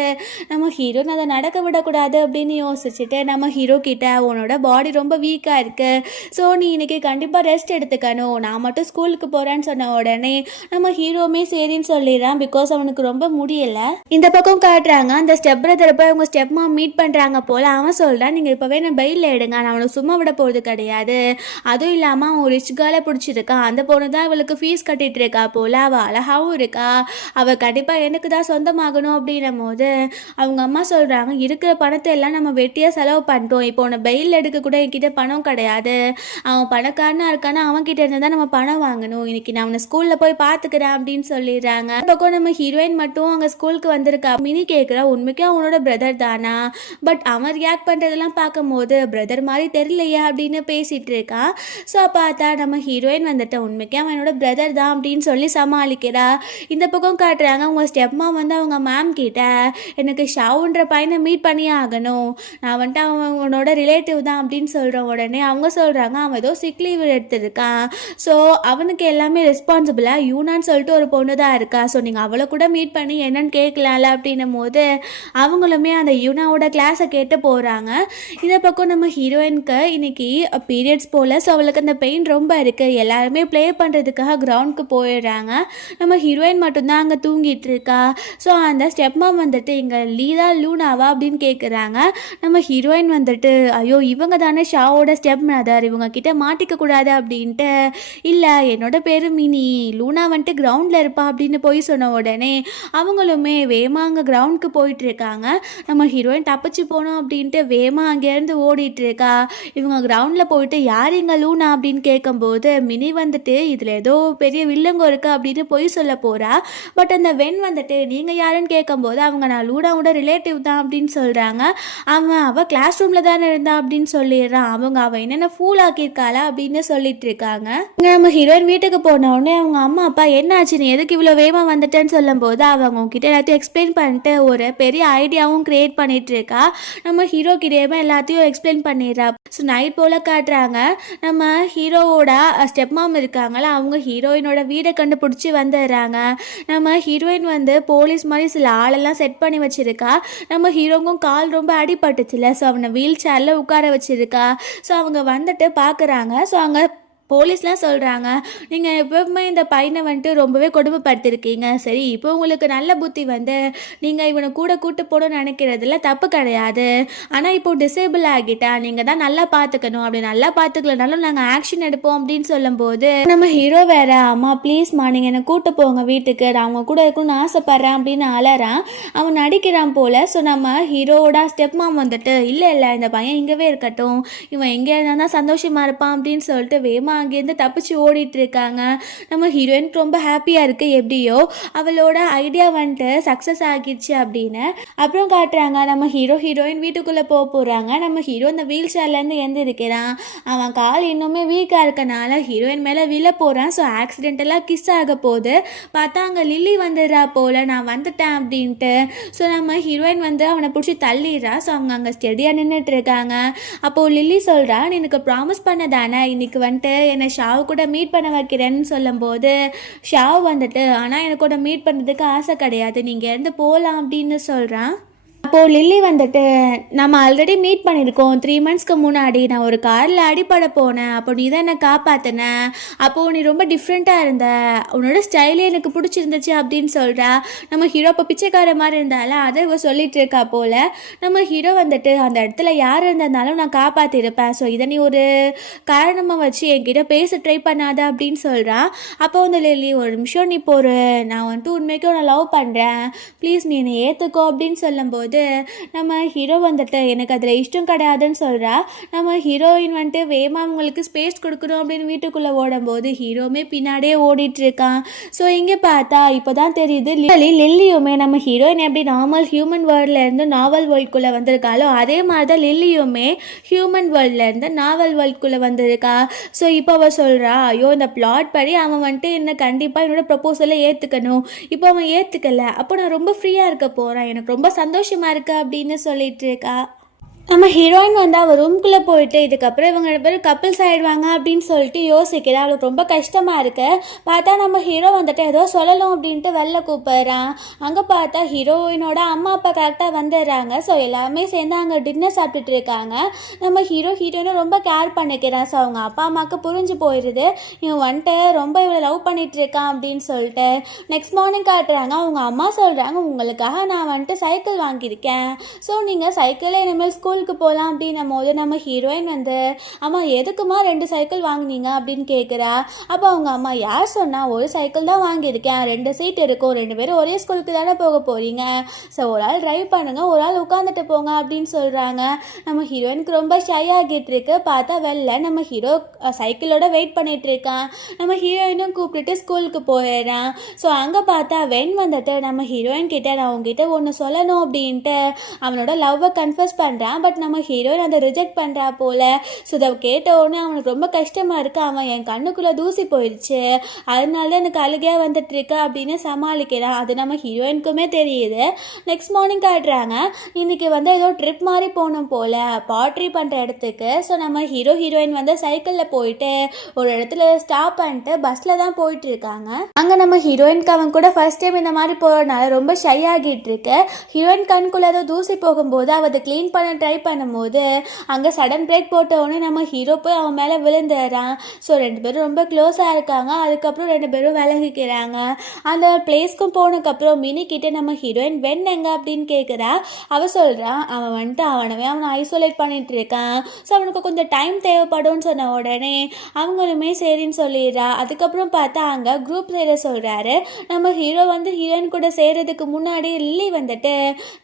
நம்ம ஹீரோ அதை நடக்க விடக்கூடாது அப்படின்னு யோசிச்சுட்டு நம்ம ஹீரோ கிட்ட, உன்னோட பாடி ரொம்ப வீக்காக இருக்கு, ஸோ நீ இன்னைக்கு கண்டிப்பாக ரெஸ்ட் எடுத்துக்கணும், நான் மட்டும் ஸ்கூலுக்கு போகிறேன்னு சொன்ன உடனே நம்ம ஹீரோமே சரின்னு சொல்லிடுறான். பிகாஸ் அவனுக்கு ரொம்ப முடியலை. இந்த பக்கம் காட்டுறாங்க, அந்த ஸ்டெப் பிரதரை போய் அவங்க ஸ்டெப் மாம் மீட் பண்ணுறாங்க போல். அவன் சொல்கிறான், நீங்கள் இப்போவே நான் பெயிலில் எடுங்க, நான் அவனை சும்மா விட போகிறது கிடையாது, அதுவும் இல்லாமல் அவன் ரிச் கேர்ளை பிடிச்சிருக்கான், அந்த பொண்ணு தான் இவளுக்கு ஃபீஸ் கட்டிகிட்டு இருக்கா போல், அவள் அழகாகவும் இருக்கா, அவள் கண்டிப்பாக எனக்கு தான் சொந்தமாகணும் அப்படின்னும் போது அவங்க அம்மா சொல்கிறாங்க, இருக்கிற பணத்தை எல்லாம் நம்ம வெட்டியாக செலவு பண்ணிட்டோம், இப்போ உன்னை பெயில் எடுக்க கூட என்கிட்ட பணம் கிடையாது, அவன் பணக்காரனாக இருக்கானா அவன்கிட்ட இருந்து தான் நம்ம பணம் வாங்கணும், இன்னைக்கு நான் அவனை ஸ்கூலில் போய் பார்த்துக்கிறேன் அப்படின்னு சொல்லிடுறாங்க. பக்கம் நம்ம ஹீரோயின் மட்டும் அங்கே ஸ்கூலுக்கு வந்திருக்கா. மினி கேட்குறா, உண்மைக்கே அவனோட பிரதர் தானா, பட் அவன் ரியாக்ட் பண்ணுறதெல்லாம் பார்க்கும்போது பிரதர் மாதிரி தெரியலையா அப்படின்னு பேசிகிட்டு இருக்கான். ஸோ பார்த்தா நம்ம ஹீரோயின் வந்துட்டு உண்மைக்கே அவனோட பிரதர் தான் அப்படின்னு சொல்லி சமாளிக்கிறா. இந்த பக்கம் காட்டுறாங்க, அவங்க ஸ்டெப்மா வந்து அவங்க மேம் கிட்ட, எனக்கு ஷாவுன்ற பையனை மீட் பண்ணியே ஆகணும், நான் வந்துட்டு அவனோட ரிலேட்டிவ் தான் அப்படின்னு சொல்கிற உடனே அவங்க சொல்கிறாங்க, அவன் ஏதோ சிக் லீவ் எடுத்திருக்கான், ஸோ அவனுக்கு எல்லாமே ரெஸ்பான்சிபிளாக யூனான்னு சொல்லிட்டு ஒரு பொண்ணு தான் இருக்கா, ஸோ நீங்கள் அவளை கூட மீட் பண்ணி என்னன்னு கேட்கலாம்ல அப்படின்னும் போது அவங்களுமே அந்த யூனாவோட கிளாஸை கேட்டு போகிறாங்க. இந்த பக்கம் நம்ம ஹீரோயினுக்கு இன்னைக்கு பீரியட்ஸ் போல், ஸோ அவளுக்கு அந்த பெயின் ரொம்ப இருக்குது, எல்லாருமே ப்ளே பண்ணுறதுக்காக கிரவுண்டுக்கு போயிடுறாங்க. நம்ம ஹீரோயின் மட்டும்தான் அங்கே தூங்கிட்டு இருக்கா. ஸோ அந்த ஸ்டெப் மாம் வந்துட்டு இங்கே லீதா லூனாவா அப்படின்னு கேட்குறாங்க. நம்ம ஹீரோயின் வந்துட்டு, ஐயோ இவங்க தானே ஷாவோட ஸ்டெப் மதர், இவங்க கிட்ட மாட்டிக்க கூடாது அப்படின்ட்டு, இல்லை என்னோட பேர் மினி, லூனா வந்துட்டு கிரவுண்டில் இருப்பா அப்படின்னு போய் சொன்ன உடனே அவங்களுமே வேமா அங்கே கிரவுண்டுக்கு போயிட்டு இருக்காங்க. நம்ம ஹீரோயின் தப்பிச்சு போனோம் அப்படின்ட்டு வேமா அங்கேருந்து ஓடிட்டு இருக்கா. இவங்க கிரவுண்டில் போயிட்டு யார் இங்கே லூனா அப்படின்னு கேட்கும்போது மினி வந்துட்டு இதில் ஏதோ பெரிய வில்லங்க இருக்கு அப்படின்னு போய் சொல்ல போகிறா. பட் அந்த வென் வந்துட்டு நீங்கள் யாருன்னு கேட்கும்போது அவங்க நான் லூனாவோட ரிலேட்டிவ் தான் அப்படின்னு சொல்கிறாங்க. அவள் கிளாஸ் ரூமில் தானே இருந்தா அப்படின்னு சொல்லிடுறான். அவள் என்னென்ன ஃபூல் ஆக்கியிருக்காளா அப்படின்னு சொல்லிட்டு இருக்காங்க. இங்கே நம்ம ஹீரோயின் வீட்டுக்கு போன உடனே அவங்க அம்மா அப்பா என்னாச்சு, நீ எதுக்கு இவ்வளோ வேகமாக வந்துட்டேன்னு சொல்லும்போது அவங்க உங்ககிட்ட எல்லாத்தையும் எக்ஸ்பிளைன் பண்ணிட்டு ஒரு பெரிய ஐடியாவும் கிரியேட் பண்ணிட்டு இருக்கா. நம்ம ஹீரோ கிட்டேயுமே எல்லாத்தையும் எக்ஸ்பிளைன் பண்ணிடுறா. ஸோ நைட் போல் காட்டுறாங்க, நம்ம ஹீரோவோட ஸ்டெப் மாம் இருக்காங்களா, அவங்க ஹீரோயினோட வீடை கண்டுபிடிச்சி வந்துடுறாங்க. நம்ம ஹீரோயின் வந்து போலீஸ் மாதிரி சில ஆளெல்லாம் செட் பண்ணி வச்சிருக்கா. நம்ம ஹீரோக்கும் கால் ரொம்ப அடிபட்டுச்சுல, ஸோ அவனை வீல் சேரில் உட்கார வச்சிருக்கா. ஸோ அவங்க வந்துட்டு பார்க்குறாங்க. ஸோ அங்கே போலீஸ்லாம் சொல்கிறாங்க, நீங்கள் எப்பவுமே இந்த பையனை வந்துட்டு ரொம்பவே கொடுமைப்படுத்திருக்கீங்க. சரி, இப்போ உங்களுக்கு நல்ல புத்தி வந்து நீங்கள் இவனை கூட கூட்டு போகணும்னு நினைக்கிறதுல தப்பு கிடையாது. ஆனால் இப்போ டிசேபிள் ஆகிட்டா நீங்கள் தான் நல்லா பார்த்துக்கணும். அப்படி நல்லா பார்த்துக்கலனாலும் நாங்கள் ஆக்ஷன் எடுப்போம் அப்படின்னு சொல்லும்போது நம்ம ஹீரோ வேற, அம்மா ப்ளீஸ்மா நீங்கள் என்னை கூட்டு போங்க வீட்டுக்கு, நான் அவங்க கூட இருக்கணும்னு ஆசைப்பட்றேன் அப்படின்னு அலறான். அவன் நடிக்கிறான் போல். ஸோ நம்ம ஹீரோவோட ஸ்டெப் மாம் வந்துட்டு இல்லை இல்லை இந்த பையன் இங்கேவே இருக்கட்டும், இவன் எங்கே இருந்தால் தான் சந்தோஷமாக இருப்பான் அப்படின்னு சொல்லிட்டு வேமா அங்கேருந்து தப்பிச்சு ஓடிட்டு இருக்காங்க. நம்ம ஹீரோயினுக்கு ரொம்ப ஹாப்பியாக இருக்குது. எப்படியோ அவளோட ஐடியா வந்துட்டு சக்ஸஸ் ஆகிடுச்சு அப்படின்னு அப்புறம் காட்டுறாங்க. நம்ம ஹீரோயின் வீட்டுக்குள்ளே போகிறாங்க. நம்ம ஹீரோ இந்த வீல் சேர்லேருந்து எழுந்திருக்கிறான். அவன் கால் இன்னுமே வீக்காக இருக்கனால ஹீரோயின் மேலே விழ போகிறான். ஸோ ஆக்சிடென்டெல்லாம் கிஸ் ஆக போகுது. பார்த்தா அங்கே லில்லி வந்துடுறா போல், நான் வந்துட்டேன் அப்படின்ட்டு. ஸோ நம்ம ஹீரோயின் வந்து அவனை பிடிச்சி தள்ளிடுறா. ஸோ அவங்க அங்கே ஸ்டெடியாக நின்றுட்டு இருக்காங்க. அப்போது லில்லி சொல்கிறா, நீ எனக்கு ப்ராமிஸ் பண்ணதானே இன்னைக்கு வந்துட்டு என்னை ஷாவு கூட மீட் பண்ண வைக்கிறேன்னு சொல்லும்போது ஷாவ் வந்துட்டு ஆனால் எனக்கு கூட மீட் பண்ணுறதுக்கு ஆசை கிடையாது, நீங்கள் இருந்து போகலாம் அப்படின்னு சொல்கிறான். அப்போது லில்லி வந்துட்டு, நம்ம ஆல்ரெடி மீட் பண்ணியிருக்கோம் 3 monthsக்கு முன்னாடி, நான் ஒரு காரில் அடிப்பட போனேன், அப்போ நீ தான் என்னை காப்பாற்றின, அப்போது நீ ரொம்ப டிஃப்ரெண்ட்டாக இருந்த, உன்னோட ஸ்டைலே எனக்கு பிடிச்சிருந்துச்சு அப்படின்னு சொல்கிறா. நம்ம ஹீரோ இப்போ பிச்சைக்கார மாதிரி இருந்தாலும் அதை இவ சொல்லிட்டு இருக்கா போல். நம்ம ஹீரோ வந்துட்டு, அந்த இடத்துல யார் இருந்திருந்தாலும் நான் காப்பாற்றிருப்பேன், ஸோ இதை நீ ஒரு காரணமாக வச்சு என்கிட்ட பேச ட்ரை பண்ணாத அப்படின்னு சொல்கிறான். அப்போ வந்து லில்லி, ஒரு நிமிஷம் நீ போரு, நான் வந்துட்டு உண்மைக்கும் உன்னை லவ் பண்ணுறேன், ப்ளீஸ் நீ என்னை ஏற்றுக்கோ அப்படின்னு சொல்லும்போது நம்ம ஹீரோ வந்துட்டு எனக்கு அதில் இஷ்டம் கிடையாதுன்னு சொல்கிறா. நம்ம ஹீரோயின் வந்துட்டு வேமா அவங்களுக்கு ஸ்பேஸ் கொடுக்கணும் அப்படின்னு வீட்டுக்குள்ளே ஓடும்போது ஹீரோமே பின்னாடியே ஓடிட்டு இருக்கான். ஸோ இங்கே பார்த்தா இப்போ தான் தெரியுது லில்லியுமே நம்ம ஹீரோயின் எப்படி நார்மல் ஹியூமன் வேர்ல்ட்லேருந்து நாவல் வேர்ல்டுக்குள்ளே வந்திருக்காளோ அதே மாதிரி தான் லில்லியுமே ஹியூமன் வேர்ல்ட்லேருந்து நாவல் வேர்ல்டுக்குள்ளே வந்திருக்கா. ஸோ இப்போ அவள் சொல்கிறா, ஐயோ இந்த பிளாட் படி அவன் வந்துட்டு என்னை கண்டிப்பாக என்னோட ப்ரப்போசலை ஏற்றுக்கணும், இப்போ அவன் ஏற்றுக்கலை, அப்போ நான் ரொம்ப ஃப்ரீயாக இருக்க போகிறேன், எனக்கு ரொம்ப சந்தோஷமாக இருக்கு அப்படின்னு சொல்லிட்டு இருக்கா. நம்ம ஹீரோயின் வந்து அவள் ரூம்குள்ளே போயிட்டு இதுக்கப்புறம் இவங்க 2 பேரும் கப்பிள்ஸ் ஆகிடுவாங்க அப்படின்னு சொல்லிட்டு யோசிக்கிறேன். அவளுக்கு ரொம்ப கஷ்டமாக இருக்கு. பார்த்தா நம்ம ஹீரோ வந்துட்டு ஏதோ சொல்லணும் அப்படின்ட்டு வெளில கூப்பிட்றான். அங்கே பார்த்தா ஹீரோயினோட அம்மா அப்பா கரெக்டாக வந்துடுறாங்க. ஸோ எல்லாருமே சேர்ந்து அங்கே டின்னர் சாப்பிட்டுட்டு இருக்காங்க. நம்ம ஹீரோயினும் ரொம்ப கேர் பண்ணிக்கிறான். ஸோ அவங்க அப்பா அம்மாவுக்கு புரிஞ்சு போயிடுது இவன் வந்துட்டு ரொம்ப இவளை லவ் பண்ணிட்டு இருக்கான் அப்படின்னு சொல்லிட்டு. நெக்ஸ்ட் மார்னிங் காட்டுறாங்க. அவங்க அம்மா சொல்கிறாங்க, உங்களுக்காக நான் வந்துட்டு சைக்கிள் வாங்கியிருக்கேன், ஸோ நீங்கள் சைக்கிளே இனிமேல் ஸ்கூலுக்கு போகலாம் அப்படின்னும் போது நம்ம ஹீரோயின் வந்து, அம்மா எதுக்குமா 2 சைக்கிள் வாங்கினீங்க அப்படின்னு கேட்குறா. அப்போ அவங்க அம்மா, யார் சொன்னால் ஒரு சைக்கிள் தான் வாங்கியிருக்கேன், 2 சீட் இருக்கும், 2 பேரும் ஒரே ஸ்கூலுக்கு தானே போக போகிறீங்க, ஸோ ஒரு ஆள் ட்ரைவ் பண்ணுங்கள், ஒரு ஆள் உட்காந்துட்டு போங்க அப்படின்னு சொல்கிறாங்க. நம்ம ஹீரோயினுக்கு ரொம்ப ஷை ஆகிட்டு இருக்கு. பார்த்தா வெளில நம்ம ஹீரோ சைக்கிளோட வெயிட் பண்ணிட்டு இருக்கான். நம்ம ஹீரோயினும் கூப்பிட்டுட்டு ஸ்கூலுக்கு போயிடுறான். ஸோ அங்கே பார்த்தா வென் வந்துட்டு நம்ம ஹீரோயின் கிட்ட, நான் உங்ககிட்ட ஒன்று சொல்லணும் அப்படின்ட்டு அவனோட லவ்வை கன்ஃபஸ் பண்ணுறான். பட் நம்ம ஹீரோயின் அதை ரிஜெக்ட் பண்ணுறா போல். ஸோ இதை கேட்ட உடனே அவனுக்கு ரொம்ப கஷ்டமாக இருக்குது. அவன் என் கண்ணுக்குள்ளே தூசி போயிடுச்சு, அதனால தான் எனக்கு அழுகையாக வந்துட்டு இருக்கா அப்படின்னு சமாளிக்கிறான். அது நம்ம ஹீரோயினுக்குமே தெரியுது. நெக்ஸ்ட் மார்னிங் காட்டுறாங்க. இன்றைக்கி வந்து ஏதோ ட்ரிப் மாதிரி போகணும் போல் பாட்ரி பண்ணுற இடத்துக்கு. ஸோ நம்ம ஹீரோயின் வந்து சைக்கிளில் போயிட்டு ஒரு இடத்துல ஸ்டாப் பண்ணிட்டு பஸ்ஸில் தான் போயிட்டு இருக்காங்க. அங்கே நம்ம ஹீரோயினுக்கு அவன் கூட ஃபர்ஸ்ட் டைம் இந்த மாதிரி போகிறதுனால ரொம்ப ஷை ஆகிட்டு இருக்கு. ஹீரோயின் கண்ணுக்குள்ளே ஏதோ தூசி போகும்போது அவள் அதை க்ளீன் பண்ண ட்ரை பண்ணும்போது அங்கே சடன் பிரேக் போட்ட உடனே நம்ம ஹீரோ போய் அவன் மேலே விழுந்துடுறான். ஸோ 2 பேரும் ரொம்ப க்ளோஸாக இருக்காங்க. அதுக்கப்புறம் 2 பேரும் விலகிக்கிறாங்க. அந்த பிளேஸ்க்கும் போனதுக்கப்புறம் மினி கிட்டே நம்ம ஹீரோயின் வென் எங்க அப்படின்னு கேட்குறா. அவள் சொல்கிறான், அவன் வந்துட்டு அவனை ஐசோலேட் பண்ணிட்டு இருக்கான், ஸோ அவனுக்கு கொஞ்சம் டைம் தேவைப்படும்னு சொன்ன உடனே அவங்களுமே சரின்னு சொல்லிடுறா. அதுக்கப்புறம் பார்த்தா அங்கே குரூப் சேர சொல்கிறாரு. நம்ம ஹீரோ வந்து ஹீரோயின் கூட சேர்றதுக்கு முன்னாடி லில்லி வந்துட்டு,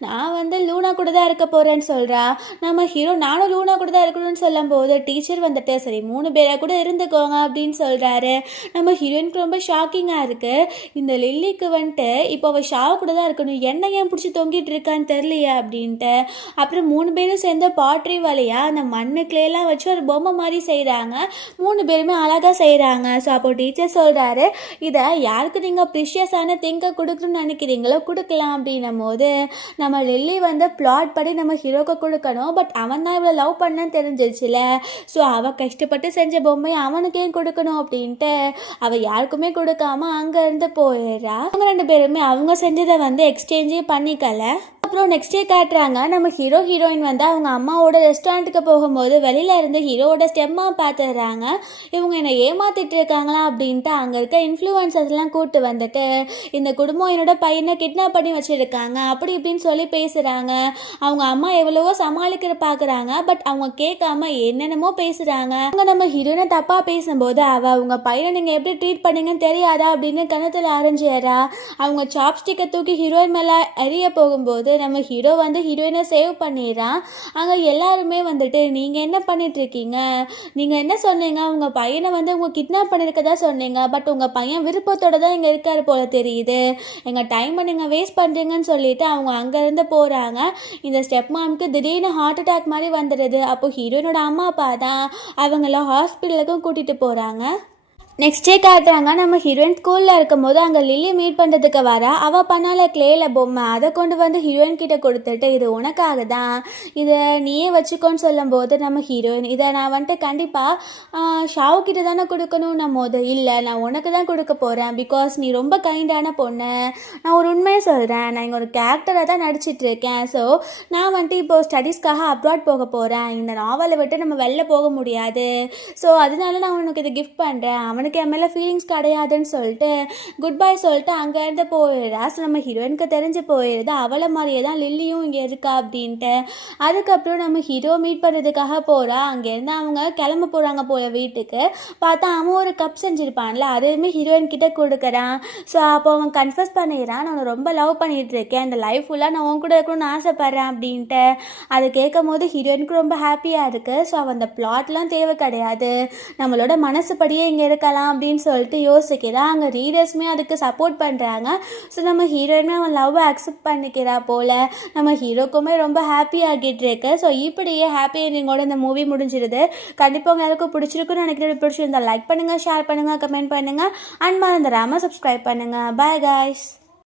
நான் வந்து லூனா கூட தான் இருக்க போகிறேன்னு சொல்கிறா. நம்ம ஹீரோ, நானும் லூனா கூட தான் இருக்கணும்னு சொல்லும்போது டீச்சர் வந்துட்டு, சரி 3 பேராக கூட இருந்துக்கோங்க அப்படின்னு சொல்கிறாரு. நம்ம ஹீரோயினுக்கு ரொம்ப ஷாக்கிங்காக இருக்குது. இந்த லில்லிக்கு வந்துட்டு இப்போ அவள் ஷாவ் கூட தான் இருக்கணும், என்ன ஏன் பிடிச்சி தொங்கிட்டு இருக்கான்னு தெரியலையா அப்படின்ட்டு. அப்புறம் 3 பேரும் சேர்ந்து பாட்ரி வழியாக அந்த மண்ணுக்குலாம் வச்சு ஒரு பொம்மை மாதிரி செய்கிறாங்க. 3 பேருமே அழகாக செய்கிறாங்க. ஸோ அப்போ டீச்சர் சொல்கிறாரு, இதை யாருக்கு நீங்கள் ப்ரிஷியஸான திங்கை கொடுக்கணும்னு நினைக்கிறீங்களோ கொடுக்கலாம் அப்படின்னும் போது நம்ம லில்லி வந்து பிளாட் படி நம்ம ஹீரோக்கு கொடுக்கணும், பட் அவன் தான் இவ்வளோ லவ் பண்ணன்னு தெரிஞ்சிருச்சுல, ஸோ அவள் கஷ்டப்பட்டு செஞ்ச பொம்மை அவனுக்கு ஏன் கொடுக்கணும் அப்படின்ட்டு அவள் யாருக்குமே கொடுக்காம அங்கேருந்து போயிடுறா. அவங்க 2 பேருமே அவங்க செஞ்சதை வந்து எக்ஸ்சேஞ்சே பண்ணிக்கல. அதுக்கப்புறம் நெக்ஸ்ட் டே காட்டுறாங்க நம்ம ஹீரோயின் வந்து அவங்க அம்மாவோட ரெஸ்டாரண்ட்டுக்கு போகும்போது வெளியில இருந்து ஹீரோவோட ஸ்டெம்மா பார்த்துடுறாங்க. இவங்க என்னை ஏமாத்திட்டு இருக்காங்களா அப்படின்ட்டு அங்கே இருக்க இன்ஃப்ளூயன்சர்ஸ்லாம் கூப்பிட்டு வந்துட்டு இந்த குடும்பம் என்னோட பையனை கிட்னாப் பண்ணி வச்சுருக்காங்க அப்படி இப்படின்னு சொல்லி பேசுகிறாங்க. அவங்க அம்மா எவ்வளவோ சமாளிக்கிற பார்க்குறாங்க. பட் அவங்க கேட்காம என்னென்னமோ பேசுகிறாங்க. அவங்க நம்ம ஹீரோயினை தப்பாக பேசும்போது அவங்க பையனை நீங்கள் எப்படி ட்ரீட் பண்ணீங்கன்னு தெரியாதா அப்படின்னு கணத்தில் அரைஞ்சிடறா. அவங்க சாப்ஸ்டிக்கை தூக்கி ஹீரோயின் மேலே எரிய போகும்போது நம்ம ஹீரோ வந்து ஹீரோயினை சேவ் பண்ணிடுறான். அங்கே எல்லாருமே வந்துட்டு நீங்கள் என்ன பண்ணிகிட்ருக்கீங்க, நீங்கள் என்ன சொன்னீங்க, உங்கள் பையனை வந்து உங்கள் கிட்னாப் பண்ணியிருக்கதா சொன்னீங்க. பட் உங்கள் பையன் விருப்பத்தோடு தான் இங்கே இருக்கார் போல தெரியுது. எங்கள் டைமை நீங்கள் வேஸ்ட் பண்ணுறீங்கன்னு சொல்லிட்டு அவங்க அங்கேருந்து போகிறாங்க. இந்த ஸ்டெப் மாம்க்கு திடீர்னு ஹார்ட் அட்டாக் மாதிரி வந்துடுது. அப்போது ஹீரோயினோட அம்மா அப்பா தான் அவங்கள ஹாஸ்பிட்டலுக்கும் கூட்டிகிட்டு போகிறாங்க. நெக்ஸ்ட் டே காட்டுறாங்க நம்ம ஹீரோயின் ஸ்கூலில் இருக்கும்போது அங்கே லில்லி மீட் பண்ணுறதுக்கு வர அவள் பண்ணால கிளேல பொம்மை அதை கொண்டு வந்து ஹீரோயின் கிட்ட கொடுத்துட்டு இது உனக்காக தான், இதை நீயே வச்சுக்கோன்னு சொல்லும்போது நம்ம ஹீரோயின் இதை நான் வந்துட்டு கண்டிப்பாக ஷாவு கிட்ட தானே கொடுக்கணும் போது இல்லை நான் உனக்கு தான் கொடுக்க போகிறேன். பிகாஸ் நீ ரொம்ப கைண்டான பொண்ணு. நான் ஒரு உண்மையை சொல்கிறேன், நான் இங்கே ஒரு கேரக்டரை தான் நடிச்சிட்ருக்கேன். ஸோ நான் வந்துட்டு இப்போது ஸ்டடீஸ்க்காக அப்ராட் போக போகிறேன். இந்த நாவலை விட்டு நம்ம வெளில போக முடியாது. ஸோ அதனால நான் உனக்கு இதை கிஃப்ட் பண்ணுறேன். அவனுக்கு என் மேலே ஃபீலிங்ஸ் கிடையாதுன்னு சொல்லிட்டு குட் பை சொல்லிட்டு அங்கேருந்து போயிடுறா. ஸோ நம்ம ஹீரோயினுக்கு தெரிஞ்சு போயிடுது அவளை மாதிரியே தான் லில்லியும் இங்கே இருக்கா அப்படின்ட்டு. அதுக்கப்புறம் நம்ம ஹீரோ மீட் பண்ணுறதுக்காக போகிறா. அங்கேருந்து அவங்க கிளம்ப போகிறாங்க போல வீட்டுக்கு. பார்த்தா அவன் ஒரு கப் செஞ்சுருப்பான்ல அதையுமே ஹீரோயின் கிட்டே கொடுக்குறான். ஸோ அப்போ அவன் கன்ஃபஸ் பண்ணிடுறான், நான் ரொம்ப லவ் பண்ணிகிட்டு இருக்கேன், இந்த லைஃப் ஃபுல்லாக நான் உன் கூட இருக்கணும்னு ஆசைப்பட்றேன் அப்படின்ட்டு. அதை கேட்கும் போது ஹீரோயினுக்கு ரொம்ப ஹாப்பியாக இருக்குது. ஸோ அவன் அந்த பிளாட்லாம் தேவை கிடையாது, நம்மளோட மனசுப்படியே இங்கே இருக்கலாம் அப்படின்னு சொல்லிட்டு யோசிக்கிறா. அங்கே ரீடர்ஸுமே அதுக்கு சப்போர்ட் பண்ணுறாங்க. ஸோ நம்ம ஹீரோயினுமே அவன் லவ்வை அக்செப்ட் பண்ணிக்கிறா போல். நம்ம ஹீரோக்குமே ரொம்ப ஹாப்பி ஆகிட்டு இருக்கு. ஸோ இப்படியே ஹாப்பி எண்டிங்கோட இந்த மூவி முடிஞ்சிருது. கண்டிப்பாக உங்களுக்கு பிடிச்சிருக்குன்னு நினைக்கிறேன். பிடிச்சிருந்தா லைக் பண்ணுங்கள், ஷேர் பண்ணுங்கள், கமெண்ட் பண்ணுங்கள் அண்ட் மறந்துடாமல் சப்ஸ்கிரைப் பண்ணுங்கள். Bye guys.